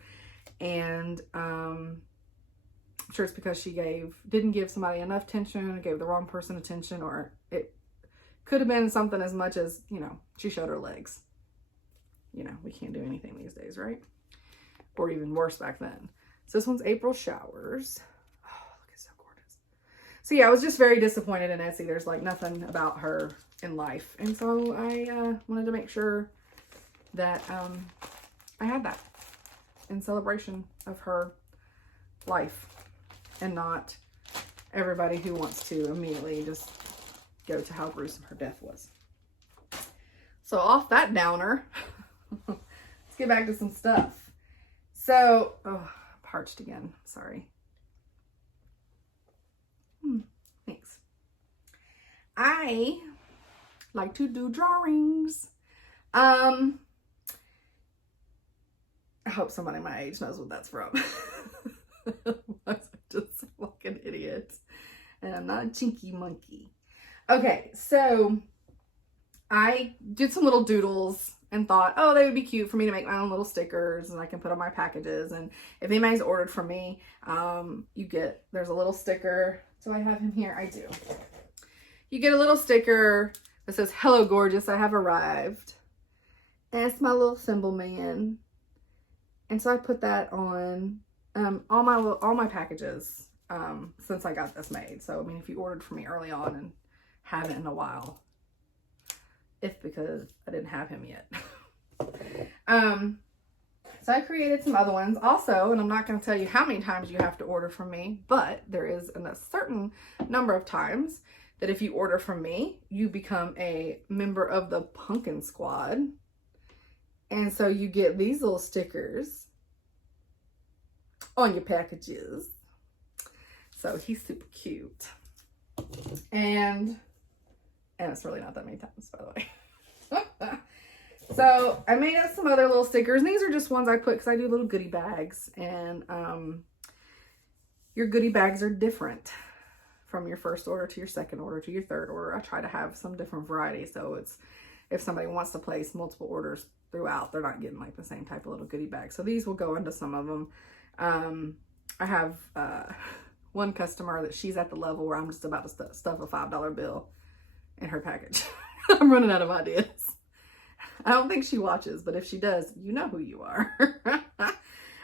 And I'm sure it's because she didn't give somebody enough attention, gave the wrong person attention, or it could have been something as much as, you know, she showed her legs. You know, we can't do anything these days, right? Or even worse back then. So this one's April Showers. Oh, look, it's so gorgeous. So yeah, I was just very disappointed in Etsy. There's like nothing about her in life. And so I wanted to make sure that I had that in celebration of her life, and not everybody who wants to immediately just go to how gruesome her death was. So off that downer, let's get back to some stuff. So, oh, parched again, sorry. Thanks. I like to do drawings. I hope somebody my age knows what that's from. I'm just like an idiot. And I'm not a chinky monkey. Okay, so I did some little doodles and thought, oh, they would be cute for me to make my own little stickers, and I can put on my packages. And if anybody's ordered from me, there's a little sticker. So I have him here. I do. You get a little sticker that says, "Hello, gorgeous, I have arrived." And it's my little symbol man. And so I put that on all my packages since I got this made. So, I mean, if you ordered from me early on and haven't in a while, it's because I didn't have him yet. So I created some other ones also, and I'm not going to tell you how many times you have to order from me, but there is a certain number of times that if you order from me, you become a member of the Pumpkin Squad. And so you get these little stickers on your packages. So he's super cute. And it's really not that many times, by the way. So I made up some other little stickers. And these are just ones I put because I do little goodie bags. And your goodie bags are different from your first order to your second order to your third order. I try to have some different variety. So it's, if somebody wants to place multiple orders throughout, they're not getting like the same type of little goodie bag. So these will go into some of them. I have one customer that she's at the level where I'm just about to stuff a $5 bill in her package. I'm running out of ideas. I don't think she watches, but if she does, you know who you are.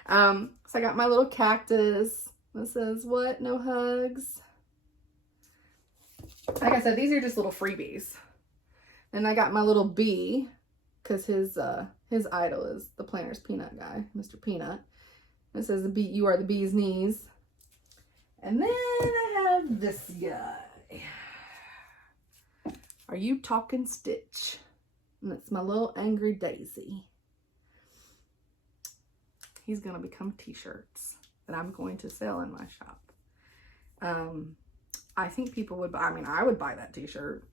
So I got my little cactus that says, "What? No hugs?" Like I said, these are just little freebies. And I got my little bee, because his idol is the Planner's Peanut guy, Mr. Peanut. It says, "The bee, you are the bee's knees." And then I have this guy. "Are you talking Stitch?" And it's my little angry daisy. He's going to become t-shirts that I'm going to sell in my shop. I think people would buy, I mean, I would buy that t-shirt,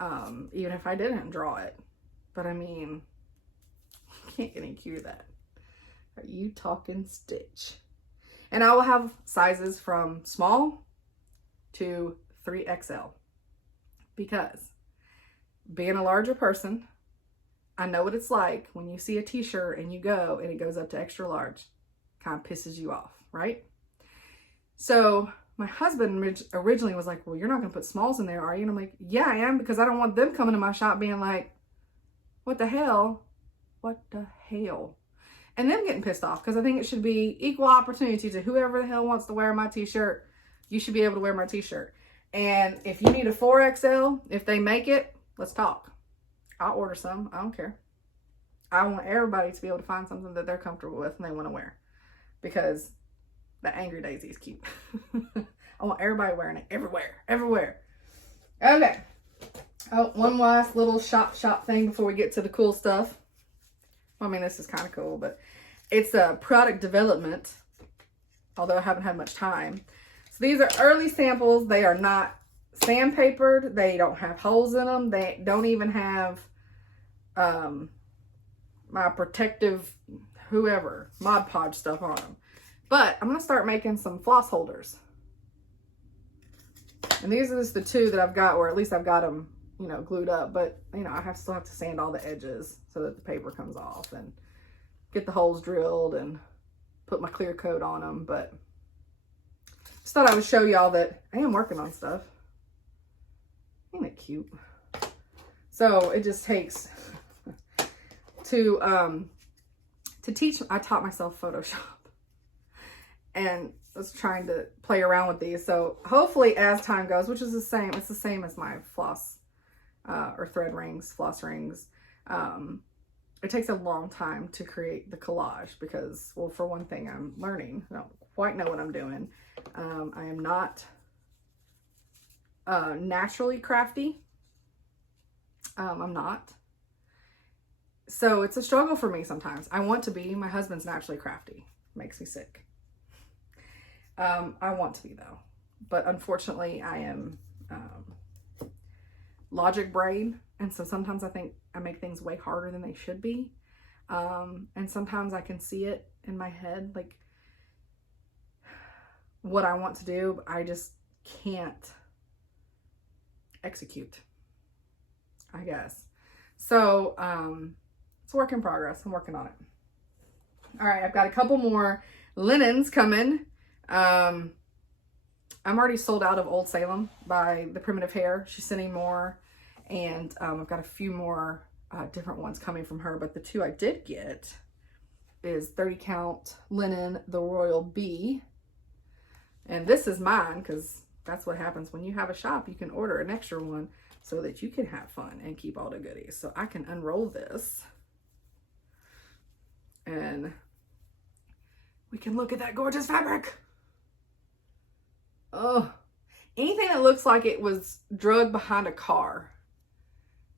even if I didn't draw it. But I mean, you can't get any cuter than that. "Are you talking Stitch?" And I will have sizes from small to 3XL, because being a larger person, I know what it's like when you see a t-shirt and you go and it goes up to extra large. Kind of pisses you off, right? So my husband originally was like, "Well, you're not going to put smalls in there, are you?" And I'm like, "Yeah, I am, because I don't want them coming to my shop being like, what the hell? What the hell?" And them getting pissed off, because I think it should be equal opportunity to whoever the hell wants to wear my t-shirt. You should be able to wear my t-shirt. And if you need a 4XL, if they make it, let's talk. I'll order some. I don't care. I want everybody to be able to find something that they're comfortable with and they want to wear, because the angry daisy is cute. I want everybody wearing it everywhere. Okay. Oh, one last little shop thing before we get to the cool stuff. Well, I mean, this is kind of cool, but it's a product development, although I haven't had much time. So these are early samples. They are not sandpapered. They don't have holes in them. They don't even have my protective whoever, Mod Podge stuff on them. But I'm going to start making some floss holders. And these are just the two that I've got, or at least I've got them, you know, glued up. But, you know, I still have to sand all the edges so that the paper comes off and get the holes drilled and put my clear coat on them. But just thought I would show y'all that I am working on stuff. Ain't it cute? So it just takes to teach. I taught myself Photoshop and was trying to play around with these. So hopefully as time goes, which is the same, it's the same as my floss or thread rings, floss rings. It takes a long time to create the collage because, well, for one thing, I'm learning. I don't quite know what I'm doing. I am not naturally crafty. I'm not. So it's a struggle for me sometimes. I want to be. My husband's naturally crafty. Makes me sick. I want to be though. But unfortunately I am logic brain. And so sometimes I think I make things way harder than they should be. And sometimes I can see it in my head, like what I want to do, but I just can't execute, I guess. So, it's a work in progress. I'm working on it. All right. I've got a couple more linens coming. I'm already sold out of Old Salem by the Primitive Hair. She's sending more. And I've got a few more different ones coming from her. But the two I did get is 30 count linen, the Royal Bee. And this is mine because that's what happens when you have a shop. You can order an extra one so that you can have fun and keep all the goodies. So I can unroll this. And we can look at that gorgeous fabric. Oh, anything that looks like it was drugged behind a car.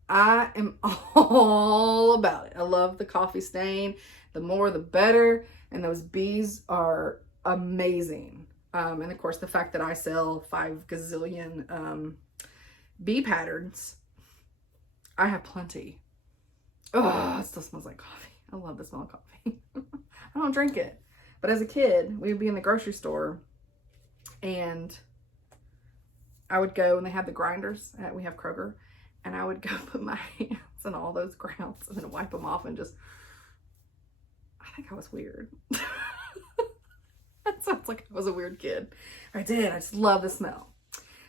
I am all about it. I love the coffee stain. The more, the better. And those bees are amazing. And of course, the fact that I sell 5 gazillion bee patterns, I have plenty. Oh, it still smells like coffee. I love the smell of coffee. I don't drink it. But as a kid, we would be in the grocery store and I would go and they had the grinders. We have Kroger. And I would go put my hands in all those grounds and then wipe them off and just, I think I was weird. That sounds like I was a weird kid. I did. I just love the smell.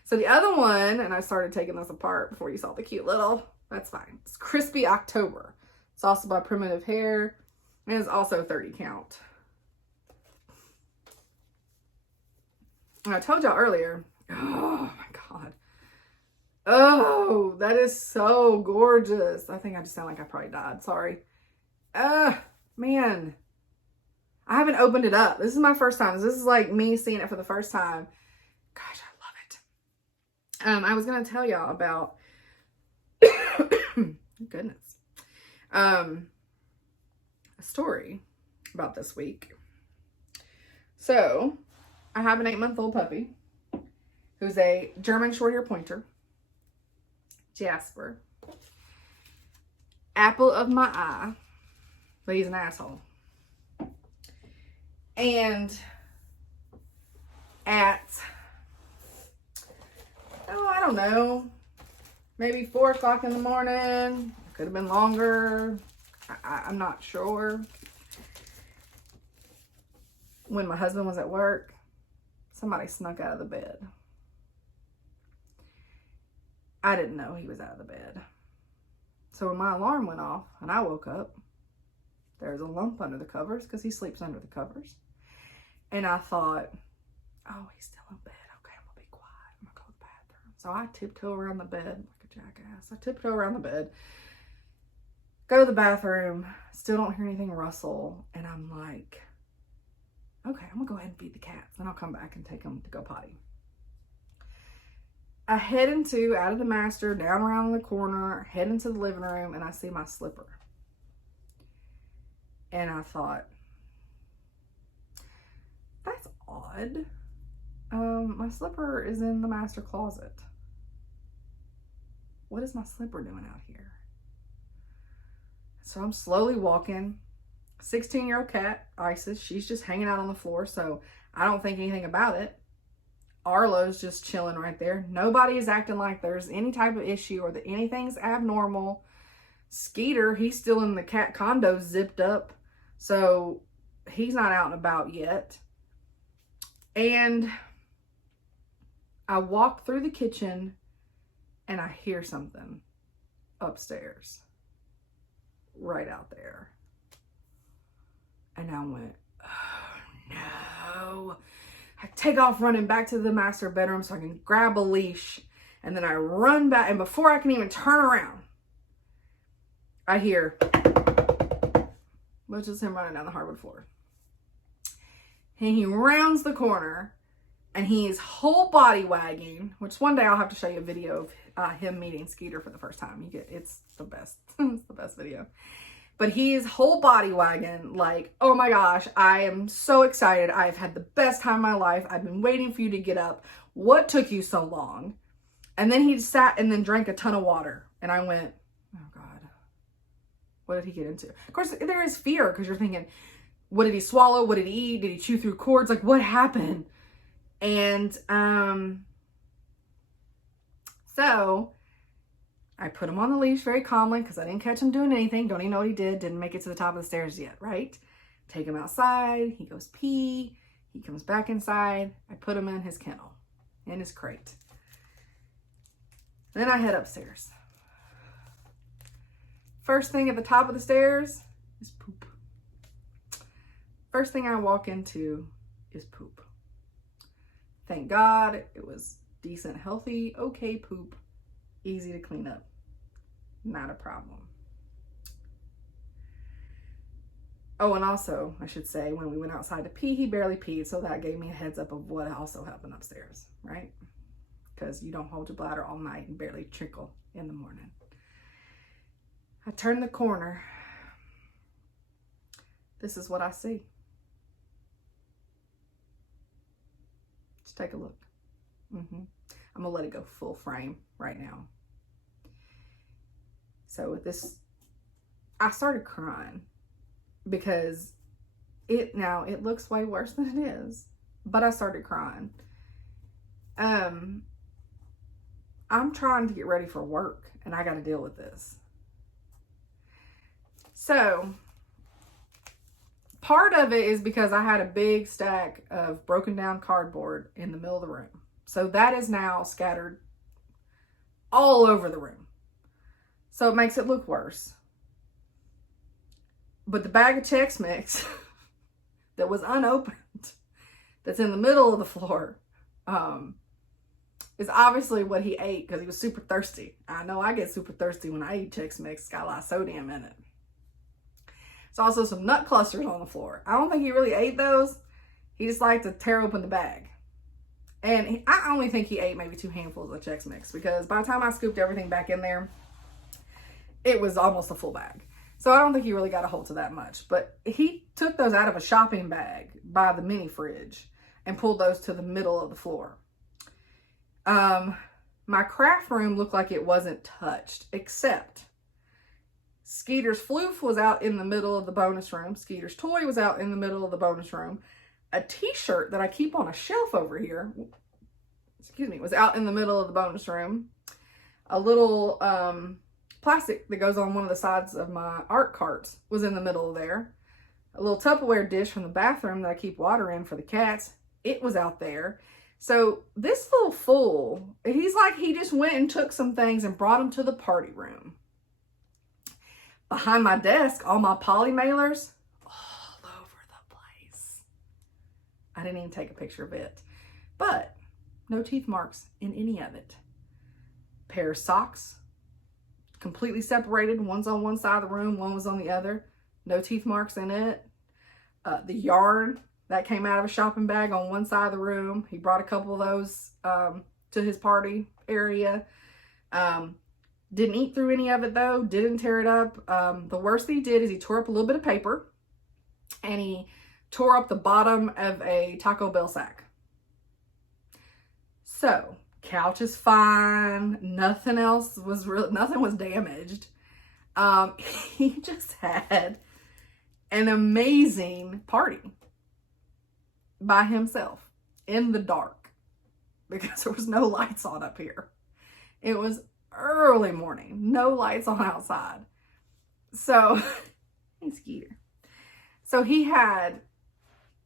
So the other one, and I started taking this apart before you saw the cute little, that's fine. It's Crispy October. It's also by Primitive Hair. And it's also 30 count. And I told y'all earlier, oh my God. Oh, that is so gorgeous. I think I just sound like I probably died. Sorry. Man. I haven't opened it up. This is my first time. This is like me seeing it for the first time. Gosh, I love it. I was going to tell y'all about, goodness, a story about this week. So, I have an 8-month-old puppy who's a German short hair pointer. Jasper. Apple of my eye. But he's an asshole. And at, I don't know, maybe 4 o'clock in the morning. Could have been longer. I'm not sure. When my husband was at work, somebody snuck out of the bed. I didn't know he was out of the bed. So when my alarm went off and I woke up, there was a lump under the covers because he sleeps under the covers. And I thought, oh, he's still in bed. Okay, I'm going to be quiet. I'm going to go to the bathroom. So I tiptoe around the bed like a jackass. I tiptoe around the bed, go to the bathroom, still don't hear anything rustle. And I'm like, okay, I'm going to go ahead and feed the cats. Then I'll come back and take them to go potty. I head out of the master, down around the corner, head into the living room, and I see my slipper. And I thought, that's odd. My slipper is in the master closet. What is my slipper doing out here? So I'm slowly walking, 16-year-old cat, Isis, she's just hanging out on the floor, so I don't think anything about it. Arlo's just chilling right there. Nobody is acting like there's any type of issue or that anything's abnormal. Skeeter, he's still in the cat condo zipped up, so he's not out and about yet. And I walk through the kitchen and I hear something upstairs, right out there. And I went, oh no. I take off running back to the master bedroom so I can grab a leash. And then I run back, and before I can even turn around, I hear, which is him running down the hardwood floor. And he rounds the corner, and he's whole body wagging, which one day I'll have to show you a video of him meeting Skeeter for the first time. It's the best. It's the best video. But he's whole body wagging like, oh my gosh, I am so excited. I've had the best time of my life. I've been waiting for you to get up. What took you so long? And then he sat and then drank a ton of water. And I went, oh God, what did he get into? Of course, there is fear because you're thinking, what did he swallow? What did he eat? Did he chew through cords? Like, what happened? And so I put him on the leash very calmly because I didn't catch him doing anything. Don't even know what he did. Didn't make it to the top of the stairs yet, right? Take him outside. He goes pee. He comes back inside. I put him in his kennel, in his crate. Then I head upstairs. First thing at the top of the stairs is poop. First thing I walk into is poop. Thank God it was decent, healthy, okay poop. Easy to clean up. Not a problem. Oh, and also, I should say, when we went outside to pee, he barely peed, so that gave me a heads up of what also happened upstairs, right? Because you don't hold your bladder all night and barely trickle in the morning. I turn the corner. This is what I see. Just take a look. I'm gonna let it go full frame right now. So with this, I started crying because it looks way worse than it is, but I started crying. I'm trying to get ready for work and I got to deal with this. So part of it is because I had a big stack of broken down cardboard in the middle of the room. So that is now scattered all over the room. So it makes it look worse. But the bag of Chex Mix that was unopened, that's in the middle of the floor, is obviously what he ate because he was super thirsty. I know I get super thirsty when I eat Chex Mix. It's got a lot of sodium in it. There's also some nut clusters on the floor. I don't think he really ate those. He just liked to tear open the bag. And I only think he ate maybe 2 handfuls of Chex Mix because by the time I scooped everything back in there, it was almost a full bag. So I don't think he really got a hold of that much. But he took those out of a shopping bag by the mini fridge and pulled those to the middle of the floor. My craft room looked like it wasn't touched, except Skeeter's floof was out in the middle of the bonus room. Skeeter's toy was out in the middle of the bonus room. A t-shirt that I keep on a shelf over here, was out in the middle of the bonus room. A little plastic that goes on one of the sides of my art carts was in the middle of there. A little Tupperware dish from the bathroom that I keep water in for the cats, it was out there. So this little fool, he's like he just went and took some things and brought them to the party room. Behind my desk, all my poly mailers, all over the place. I didn't even take a picture of it. But no teeth marks in any of it. Pair of socks, completely separated. One's on one side of the room, one was on the other. No teeth marks in it. The yarn that came out of a shopping bag on one side of the room. He brought a couple of those to his party area. Didn't eat through any of it though. Didn't tear it up. The worst he did is he tore up a little bit of paper and he tore up the bottom of a Taco Bell sack. So couch is fine. Nothing else was nothing was damaged. He just had an amazing party by himself in the dark because there was no lights on up here. It was early morning, no lights on outside. So, hey Skeeter. So he had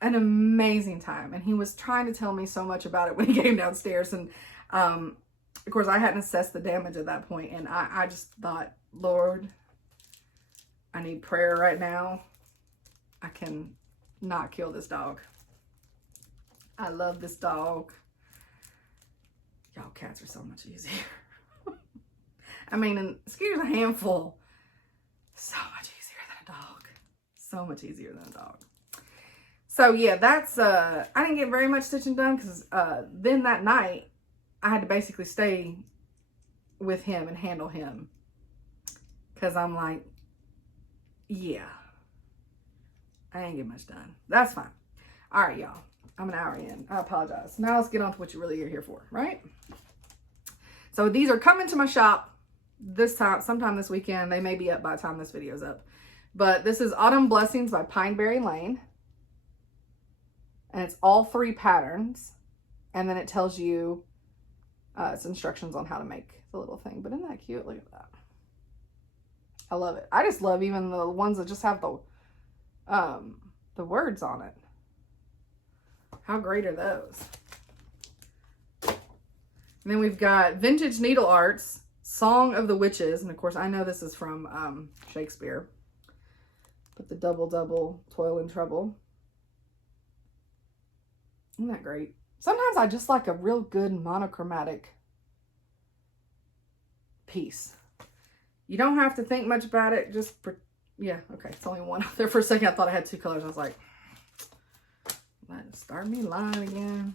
an amazing time, and he was trying to tell me so much about it when he came downstairs. And of course, I hadn't assessed the damage at that point, and I just thought, Lord, I need prayer right now. I can not kill this dog. I love this dog. Y'all cats are so much easier. I mean, and Skeeter's a handful. So much easier than a dog. So much easier than a dog. So yeah, that's, I didn't get very much stitching done because then that night I had to basically stay with him and handle him. Because I'm like, yeah, I didn't get much done. That's fine. All right, y'all. I'm an hour in. I apologize. Now let's get on to what you really are here for, right? So these are coming to my shop this time, sometime this weekend. They may be up by the time this video is up. But this is Autumn Blessings by Pineberry Lane. And it's all 3 patterns. And then it tells you its instructions on how to make the little thing. But isn't that cute? Look at that. I love it. I just love even the ones that just have the words on it. How great are those? And then we've got Vintage Needle Arts, Song of the Witches. And of course, I know this is from Shakespeare. But the double, toil and trouble. Isn't that great? Sometimes I just like a real good monochromatic piece. You don't have to think much about it. Just, yeah, okay. It's only one out there. For a second, I thought I had 2 colors. I was like, start me lying again.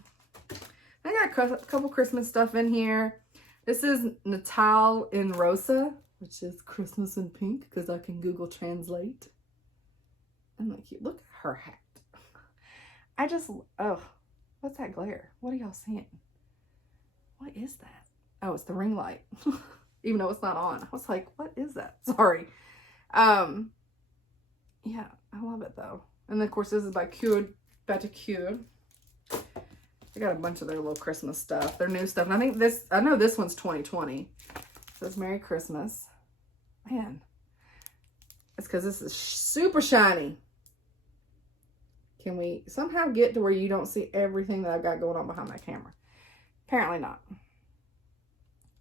I got a couple Christmas stuff in here. This is Natal in Rosa, which is Christmas in pink, because I can Google Translate. And look cute. Look at her hat. I just, oh, what's that glare? What are y'all seeing? What is that? Oh, it's the ring light. Even though it's not on. I was like, what is that? Sorry. Yeah, I love it though. And then of course this is by Cured Baticure. I got a bunch of their little Christmas stuff, their new stuff. And I think this, I know this one's 2020. It says Merry Christmas. Man, it's because this is super shiny. Can we somehow get to where you don't see everything that I've got going on behind my camera? Apparently not.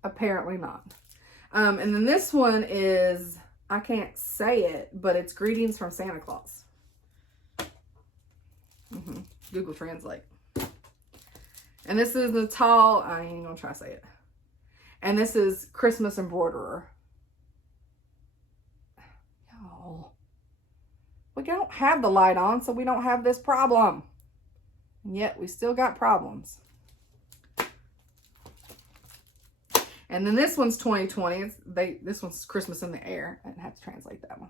Apparently not. And then this one is, I can't say it, but it's Greetings from Santa Claus. Google Translate. And this is Natal, I ain't gonna try to say it. And this is Christmas Embroiderer. Y'all, we don't have the light on, so we don't have this problem. And yet we still got problems. And then this one's 2020. This one's Christmas in the Air. I didn't have to translate that one.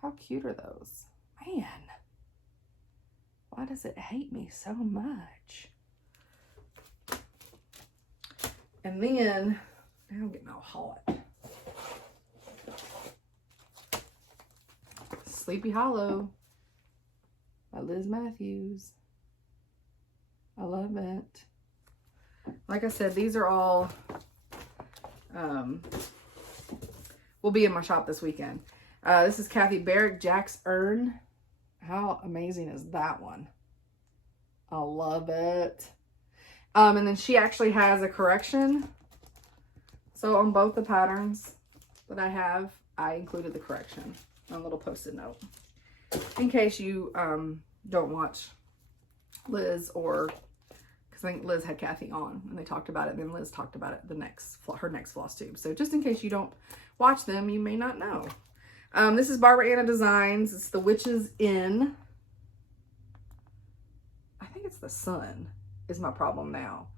How cute are those? Man. Why does it hate me so much? And then, now I'm getting all hot. Sleepy Hollow by Liz Matthews. I love it. Like I said, these are all, will be in my shop this weekend. This is Kathy Barrick, Jack's Urn. How amazing is that one? I love it. And then she actually has a correction. So on both the patterns that I have, I included the correction on a little post-it note. In case you don't watch Liz, or because I think Liz had Kathy on and they talked about it. And then Liz talked about it her next Flosstube. So just in case you don't watch them, you may not know. This is Barbara Anna Designs. It's the Witches Inn. I think it's the sun is my problem now.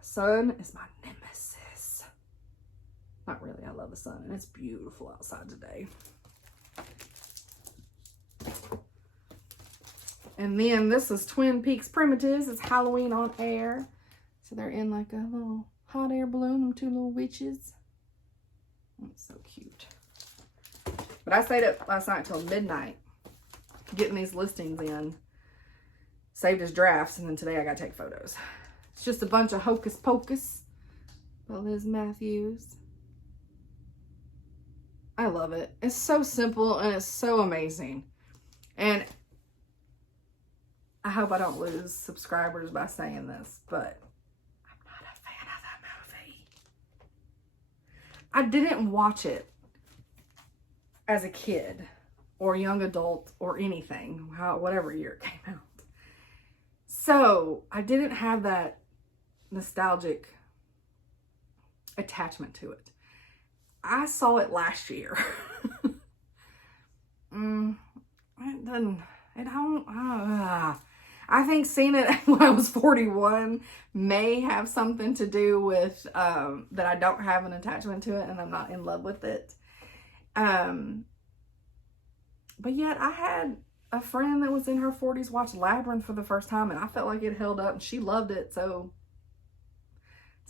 Sun is my nemesis. Not really. I love the sun and it's beautiful outside today. And then this is Twin Peaks Primitives. It's Halloween on Air. So they're in like a little hot air balloon, them 2 little witches. That's so cute. But I stayed up last night till midnight getting these listings in. Saved as drafts, and then today I got to take photos. It's just a bunch of hocus pocus by Liz Matthews. I love it. It's so simple and it's so amazing. And I hope I don't lose subscribers by saying this, but I'm not a fan of that movie. I didn't watch it as a kid or young adult or anything, whatever year it came out. So I didn't have that nostalgic attachment to it. I saw it last year. I think seeing it when I was 41 may have something to do with that I don't have an attachment to it and I'm not in love with it. But yet I had a friend that was in her 40s watch Labyrinth for the first time, and I felt like it held up and she loved it. So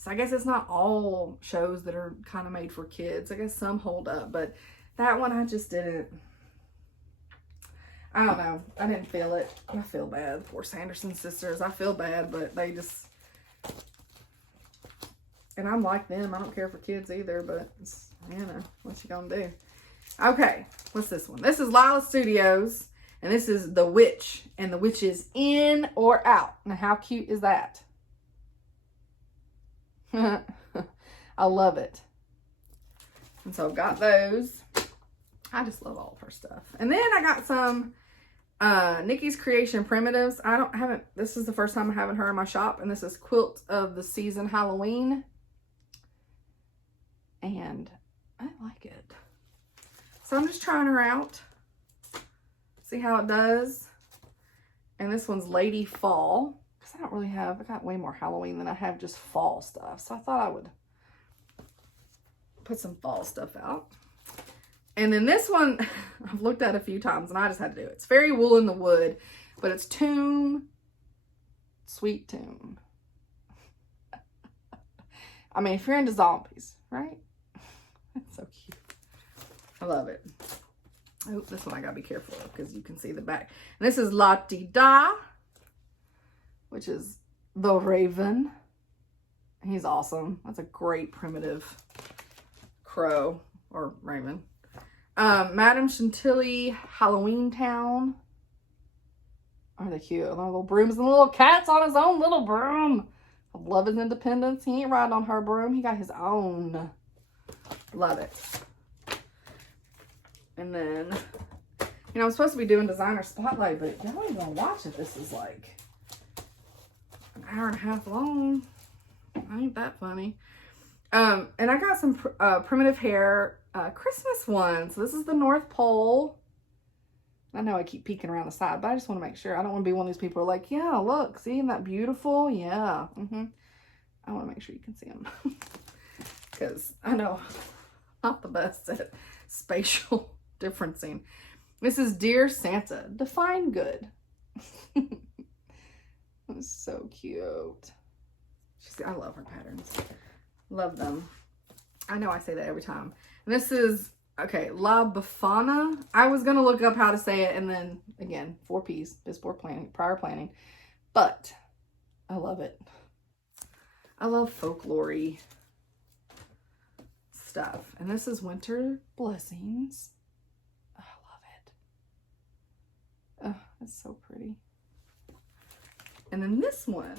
I guess it's not all shows that are kind of made for kids. I guess some hold up, but that one I just didn't. I don't know. I didn't feel it. I feel bad. Poor Sanderson sisters. I feel bad, but they just, and I'm like them. I don't care for kids either, but it's, you know, what you gonna do? Okay, what's this one? This is Lila Studios, and this is The Witch, and the witch is in or out. Now, how cute is that? I love it. And so I've got those. I just love all of her stuff. And then I got some Nikki's Creation Primitives. This is the first time I'm having her in my shop, and this is Quilt of the Season Halloween. And I like it. So I'm just trying her out. See how it does. And this one's Lady Fall. Because I got way more Halloween than I have just fall stuff. So I thought I would put some fall stuff out. And then this one, I've looked at a few times and I just had to do it. It's Fairy Wool in the Wood, but it's Tomb, Sweet Tomb. I mean, if you're into zombies, right? That's so cute. I love it. Oh, this one I gotta be careful of because you can see the back. And this is La Di Da, which is the Raven. He's awesome. That's a great primitive crow or raven. Madame Chantilly Halloween Town. Are they cute? The little brooms and the little cat's on his own little broom. I love his independence. He ain't riding on her broom. He got his own. Love it. And then, you know, I'm supposed to be doing designer spotlight, but y'all ain't gonna watch it. This is like an hour and a half long. Ain't that funny? And I got some primitive hair Christmas ones. So this is the North Pole. I know I keep peeking around the side, but I just want to make sure. I don't want to be one of these people who are like, yeah, look, see, isn't that beautiful? Yeah. I want to make sure you can see them. Because I know I'm not the best at spatial differencing. This is Dear Santa, Define Good. That's so cute. I love her patterns. Love them. I know I say that every time. And this is, okay, La Befana. I was going to look up how to say it, and then, again, 4 P's, is prior planning. But I love it. I love folklore-y stuff. And this is Winter Blessings. Oh, I love it. Oh, it's so pretty. And then this one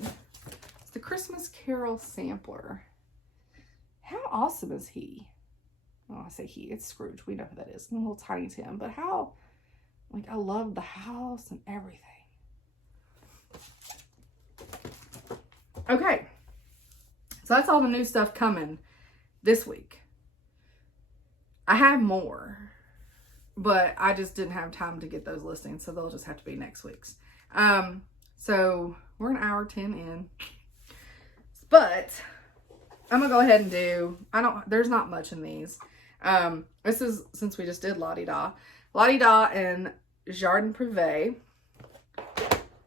is the Christmas Carol Sampler. How awesome is he? Oh, I say he, it's Scrooge. We know who that is. A little tiny Tim. But how, like, I love the house and everything. Okay. So that's all the new stuff coming this week. I have more, but I just didn't have time to get those listings, so they'll just have to be next week's. So we're an hour 10 in, but I'm gonna go ahead and do, there's not much in these. This is, since we just did La Di Da and Jardin Prive.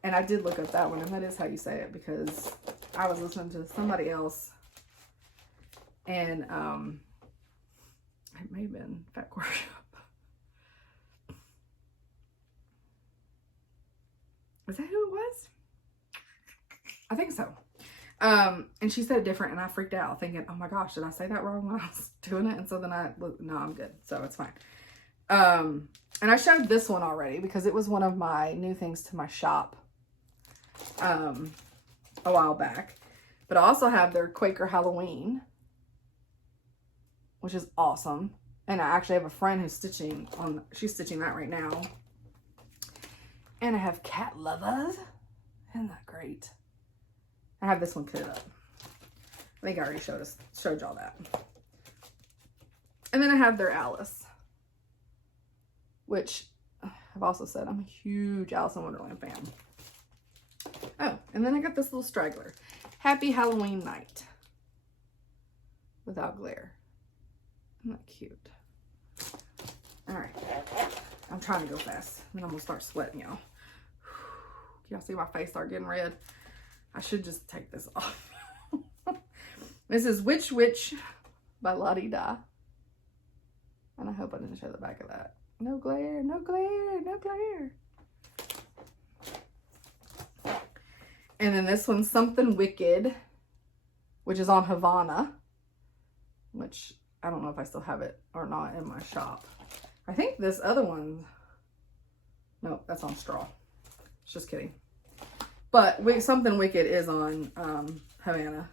And I did look up that one, and that is how you say it, because I was listening to somebody else, and it may have been Fat Workshop. Is that who it was? I think so. And she said it different, and I freaked out thinking, oh my gosh, did I say that wrong when I was doing it? And so then no, I'm good. So it's fine. And I showed this one already because it was one of my new things to my shop, a while back. But I also have their Quaker Halloween, which is awesome. And I actually have a friend who's she's stitching that right now. And I have Cat Lovers. Isn't that great? I have this one kitted up. I think I already showed y'all that. And then I have their Alice, which I've also said I'm a huge Alice in Wonderland fan. Oh, and then I got this little straggler. Happy Halloween Night. Without glare. Isn't that cute? Alright. I'm trying to go fast. Then I'm going to start sweating, y'all. Y'all see my face start getting red? I should just take this off. This is Witch Witch by Lottie Da. And I hope I didn't show the back of that. No glare, no glare, no glare. And then this one's Something Wicked, which is on Havana, which I don't know if I still have it or not in my shop. I think this other one, no, that's on Straw. Just kidding. But Something Wicked is on Havana.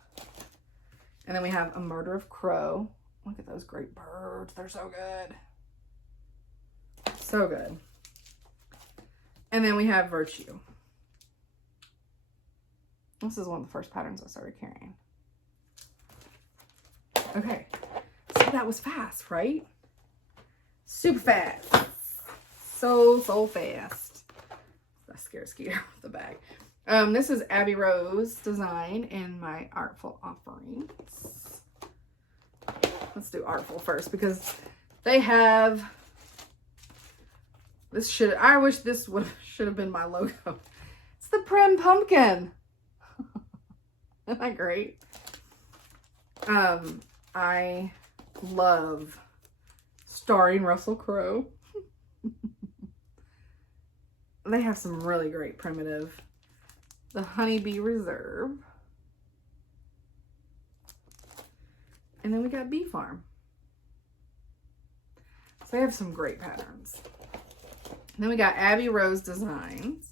And then we have A Murder of Crow. Look at those great birds. They're so good. So good. And then we have Virtue. This is one of the first patterns I started carrying. Okay. So that was fast, right? Super fast. So fast. I scared Skeeter off the bag. This is Abby Rose design in my Artful-Offerings. Let's do Artful first because they have this I wish this should have been my logo. It's the Prim Pumpkin. Isn't that great? I love starring Russell Crowe. They have some really great primitive. The Honeybee Reserve. And then we got Bee Farm. So they have some great patterns. And then we got Abby Rose Designs.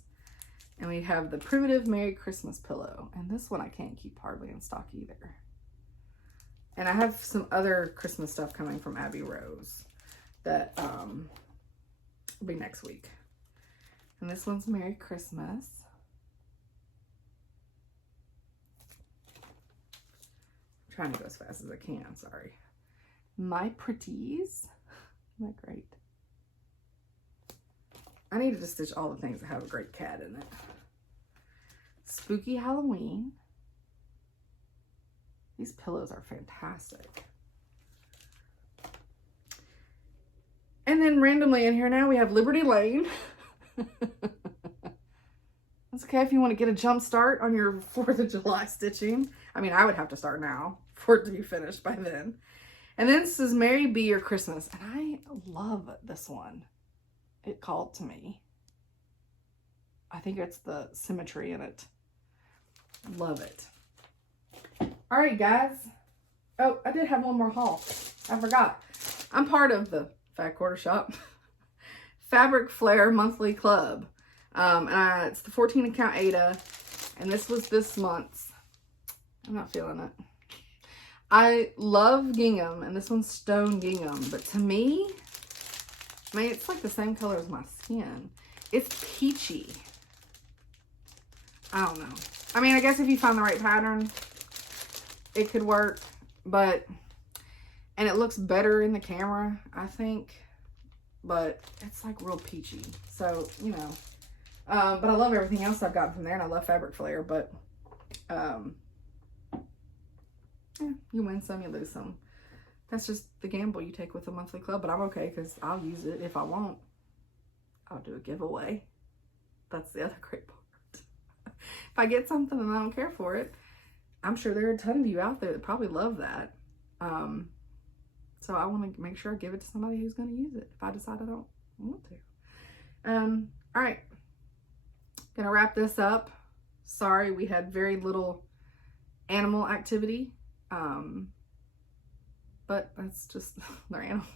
And we have the Primitive Merry Christmas Pillow. And this one I can't keep hardly in stock either. And I have some other Christmas stuff coming from Abby Rose that will be next week. And this one's Merry Christmas. I'm trying to go as fast as I can, sorry. My Pretties. Isn't that great? I needed to stitch all the things that have a great cat in it. Spooky Halloween. These pillows are fantastic. And then randomly in here now we have Liberty Lane. That's okay if you want to get a jump start on your 4th of July stitching. I mean, I would have to start now for it to be finished by then. And then this is Merry Be Your Christmas. And I love this one. It called to me. I think it's the symmetry in it. Love it. All right, guys. Oh, I did have one more haul. I forgot. I'm part of the Fat Quarter Shop Fabric Flair Monthly Club. And it's the 14 count Ada. And this was this month's. I'm not feeling it. I love gingham. And this one's stone gingham. But to me, I mean, it's like the same color as my skin. It's peachy. I don't know. I mean, I guess if you find the right pattern, it could work. But, and it looks better in the camera, I think. But it's like real peachy. So, you know. But I love everything else I've gotten from there. And I love Fabric Flair. But, yeah, you win some, you lose some. That's just the gamble you take with a monthly club, but I'm okay because I'll use it if I want. I'll do a giveaway. That's the other great part. If I get something and I don't care for it, I'm sure there are a ton of you out there that probably love that. So I want to make sure I give it to somebody who's going to use it if I decide I don't want to. All right. Gonna wrap this up. Sorry, we had very little animal activity. But that's just, they're animals.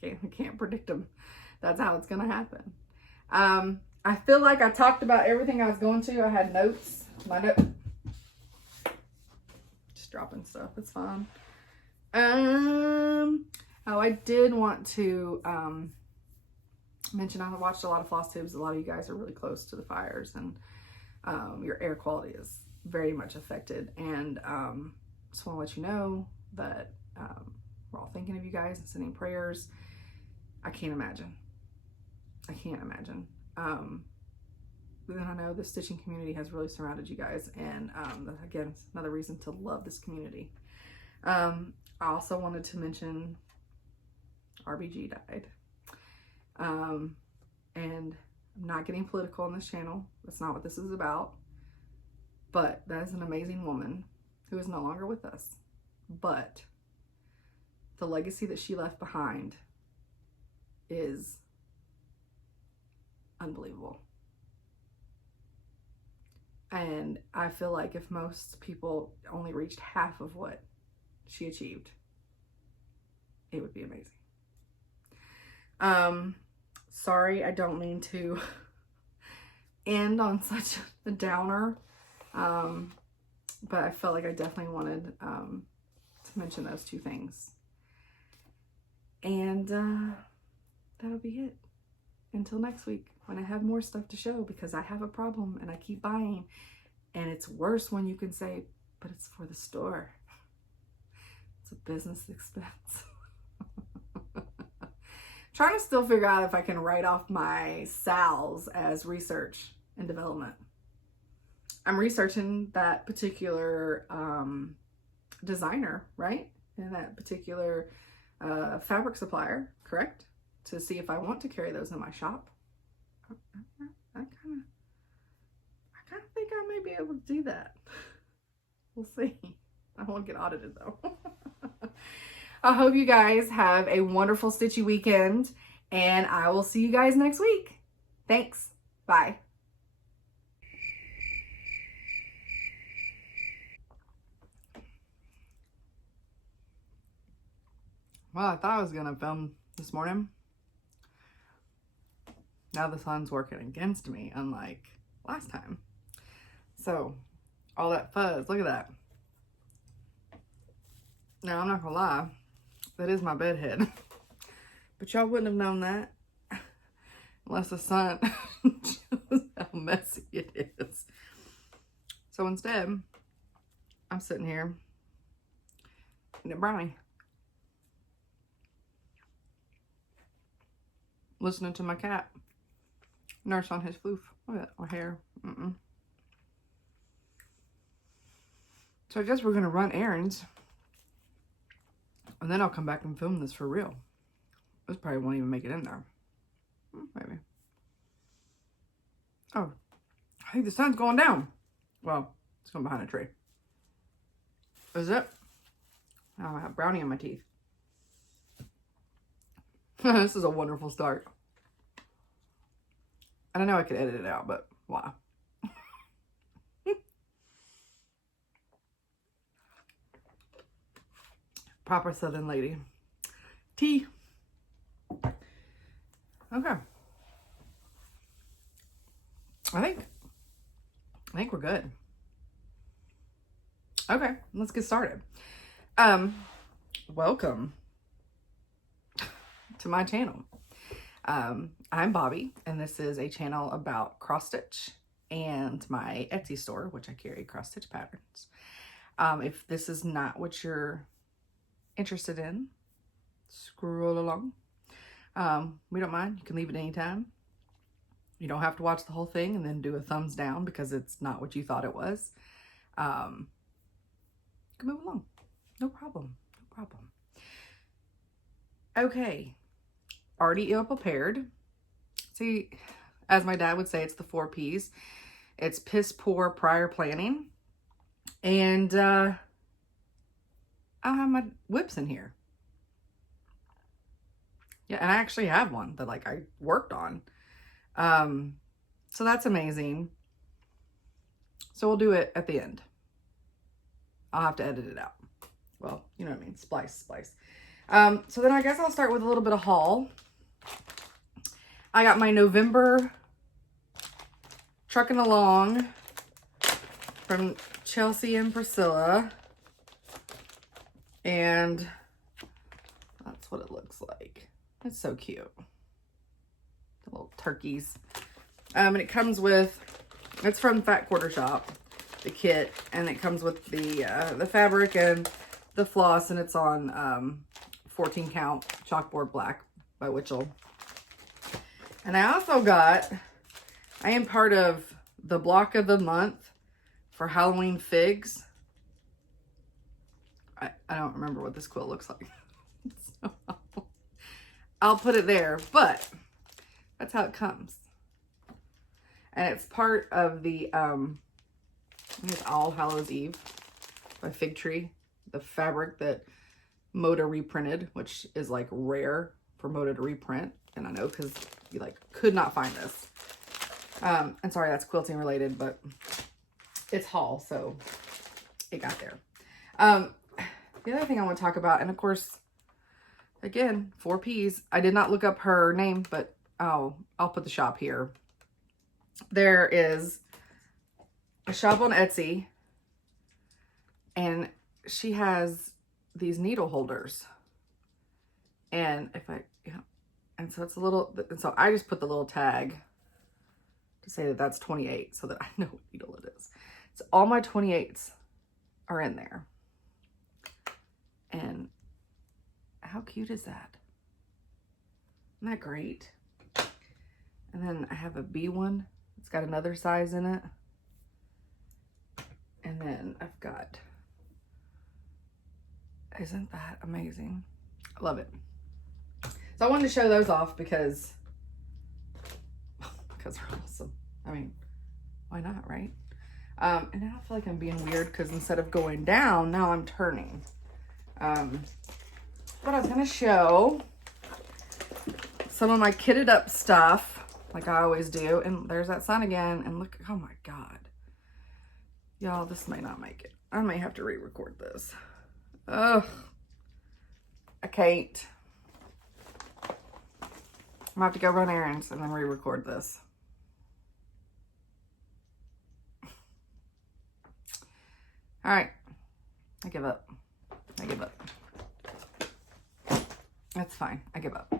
Can't predict them. That's how it's gonna happen. I feel like I talked about everything I was going to. I had notes. Just dropping stuff. It's fine. Oh, I did want to mention I watched a lot of Flosstubes. A lot of you guys are really close to the fires, and your air quality is very much affected. And just want to let you know that we're all thinking of you guys and sending prayers. I can't imagine. But then I know the stitching community has really surrounded you guys, and again, it's another reason to love this community. I also wanted to mention RBG died. And I'm not getting political on this channel. That's not what this is about. But that is an amazing woman who is no longer with us. But the legacy that she left behind is unbelievable. And I feel like if most people only reached half of what she achieved, it would be amazing. Sorry, I don't mean to end on such a downer, but I felt like I definitely wanted to mention those two things. And that'll be it until next week, when I have more stuff to show, because I have a problem and I keep buying, and it's worse when you can say, but it's for the store. It's a business expense. Trying to still figure out if I can write off my SALs as research and development. I'm researching that particular designer, right? And that particular fabric supplier, correct? To see if I want to carry those in my shop. I kind of think I may be able to do that. We'll see. I won't get audited though. I hope you guys have a wonderful stitchy weekend, and I will see you guys next week. Thanks. Bye. Well, I thought I was gonna film this morning. Now the sun's working against me, unlike last time. So, all that fuzz, look at that. Now, I'm not gonna lie, that is my bed head. But y'all wouldn't have known that unless the sun shows how messy it is. So instead, I'm sitting here eating a brownie, listening to my cat nurse on his floof. Look at that, my hair. So I guess we're gonna run errands, and then I'll come back and film this for real. This probably won't even make it in there. Maybe. Oh, I think the sun's going down. Well, it's going behind a tree. Is it? Oh, I have brownie in my teeth. This is a wonderful start. And I know I could edit it out, but why? Proper Southern lady. Tea. Okay. I think we're good. Okay, let's get started. Welcome to my channel. I'm Bobby, and this is a channel about cross stitch and my Etsy store, which I carry cross stitch patterns. If this is not what you're interested in, scroll along. We don't mind. You can leave it anytime. You don't have to watch the whole thing and then do a thumbs down because it's not what you thought it was. You can move along. No problem. No problem. Okay. Already ill prepared. See, as my dad would say, it's the 4 P's. It's piss poor prior planning. And I have my WIPs in here. Yeah, and I actually have one that like I worked on. So that's amazing. So we'll do it at the end. I'll have to edit it out. Well, you know what I mean. Splice. So then I guess I'll start with a little bit of haul. I got my November Trucking Along from Chelsea and Priscilla. And that's what it looks like. It's so cute. The little turkeys. And it comes with, it's from Fat Quarter Shop, the kit. And it comes with the fabric and the floss. And it's on 14 count chalkboard black by Witchell. And I also got, I am part of the block of the month for Halloween figs. I don't remember what this quilt looks like. So I'll put it there, but that's how it comes. And it's part of the, I think it's All Hallows Eve by Fig Tree. The fabric that Moda reprinted, which is like rare for Moda to reprint. And I know because you like could not find this. And sorry, that's quilting related, but it's haul, so it got there. The other thing I want to talk about, and of course, again, 4Ps. I did not look up her name, but I'll put the shop here. There is a shop on Etsy, and she has these needle holders. And if I, yeah, and so it's a little, and so I just put the little tag to say that that's 28 so that I know what needle it is. So all my 28s are in there. And how cute is that? Isn't that great? And then I have a B one. It's got another size in it. And then I've got, isn't that amazing? I love it. So I wanted to show those off because they're awesome. I mean, why not, right? And now I feel like I'm being weird because instead of going down, now I'm turning. But I was going to show some of my kitted up stuff like I always do. And there's that sun again. And look, oh my God. Y'all, this may not make it. I may have to re-record this. Ugh. I can't. I'm gonna have to go run errands and then re-record this. All right. I give up. That's fine. I give up.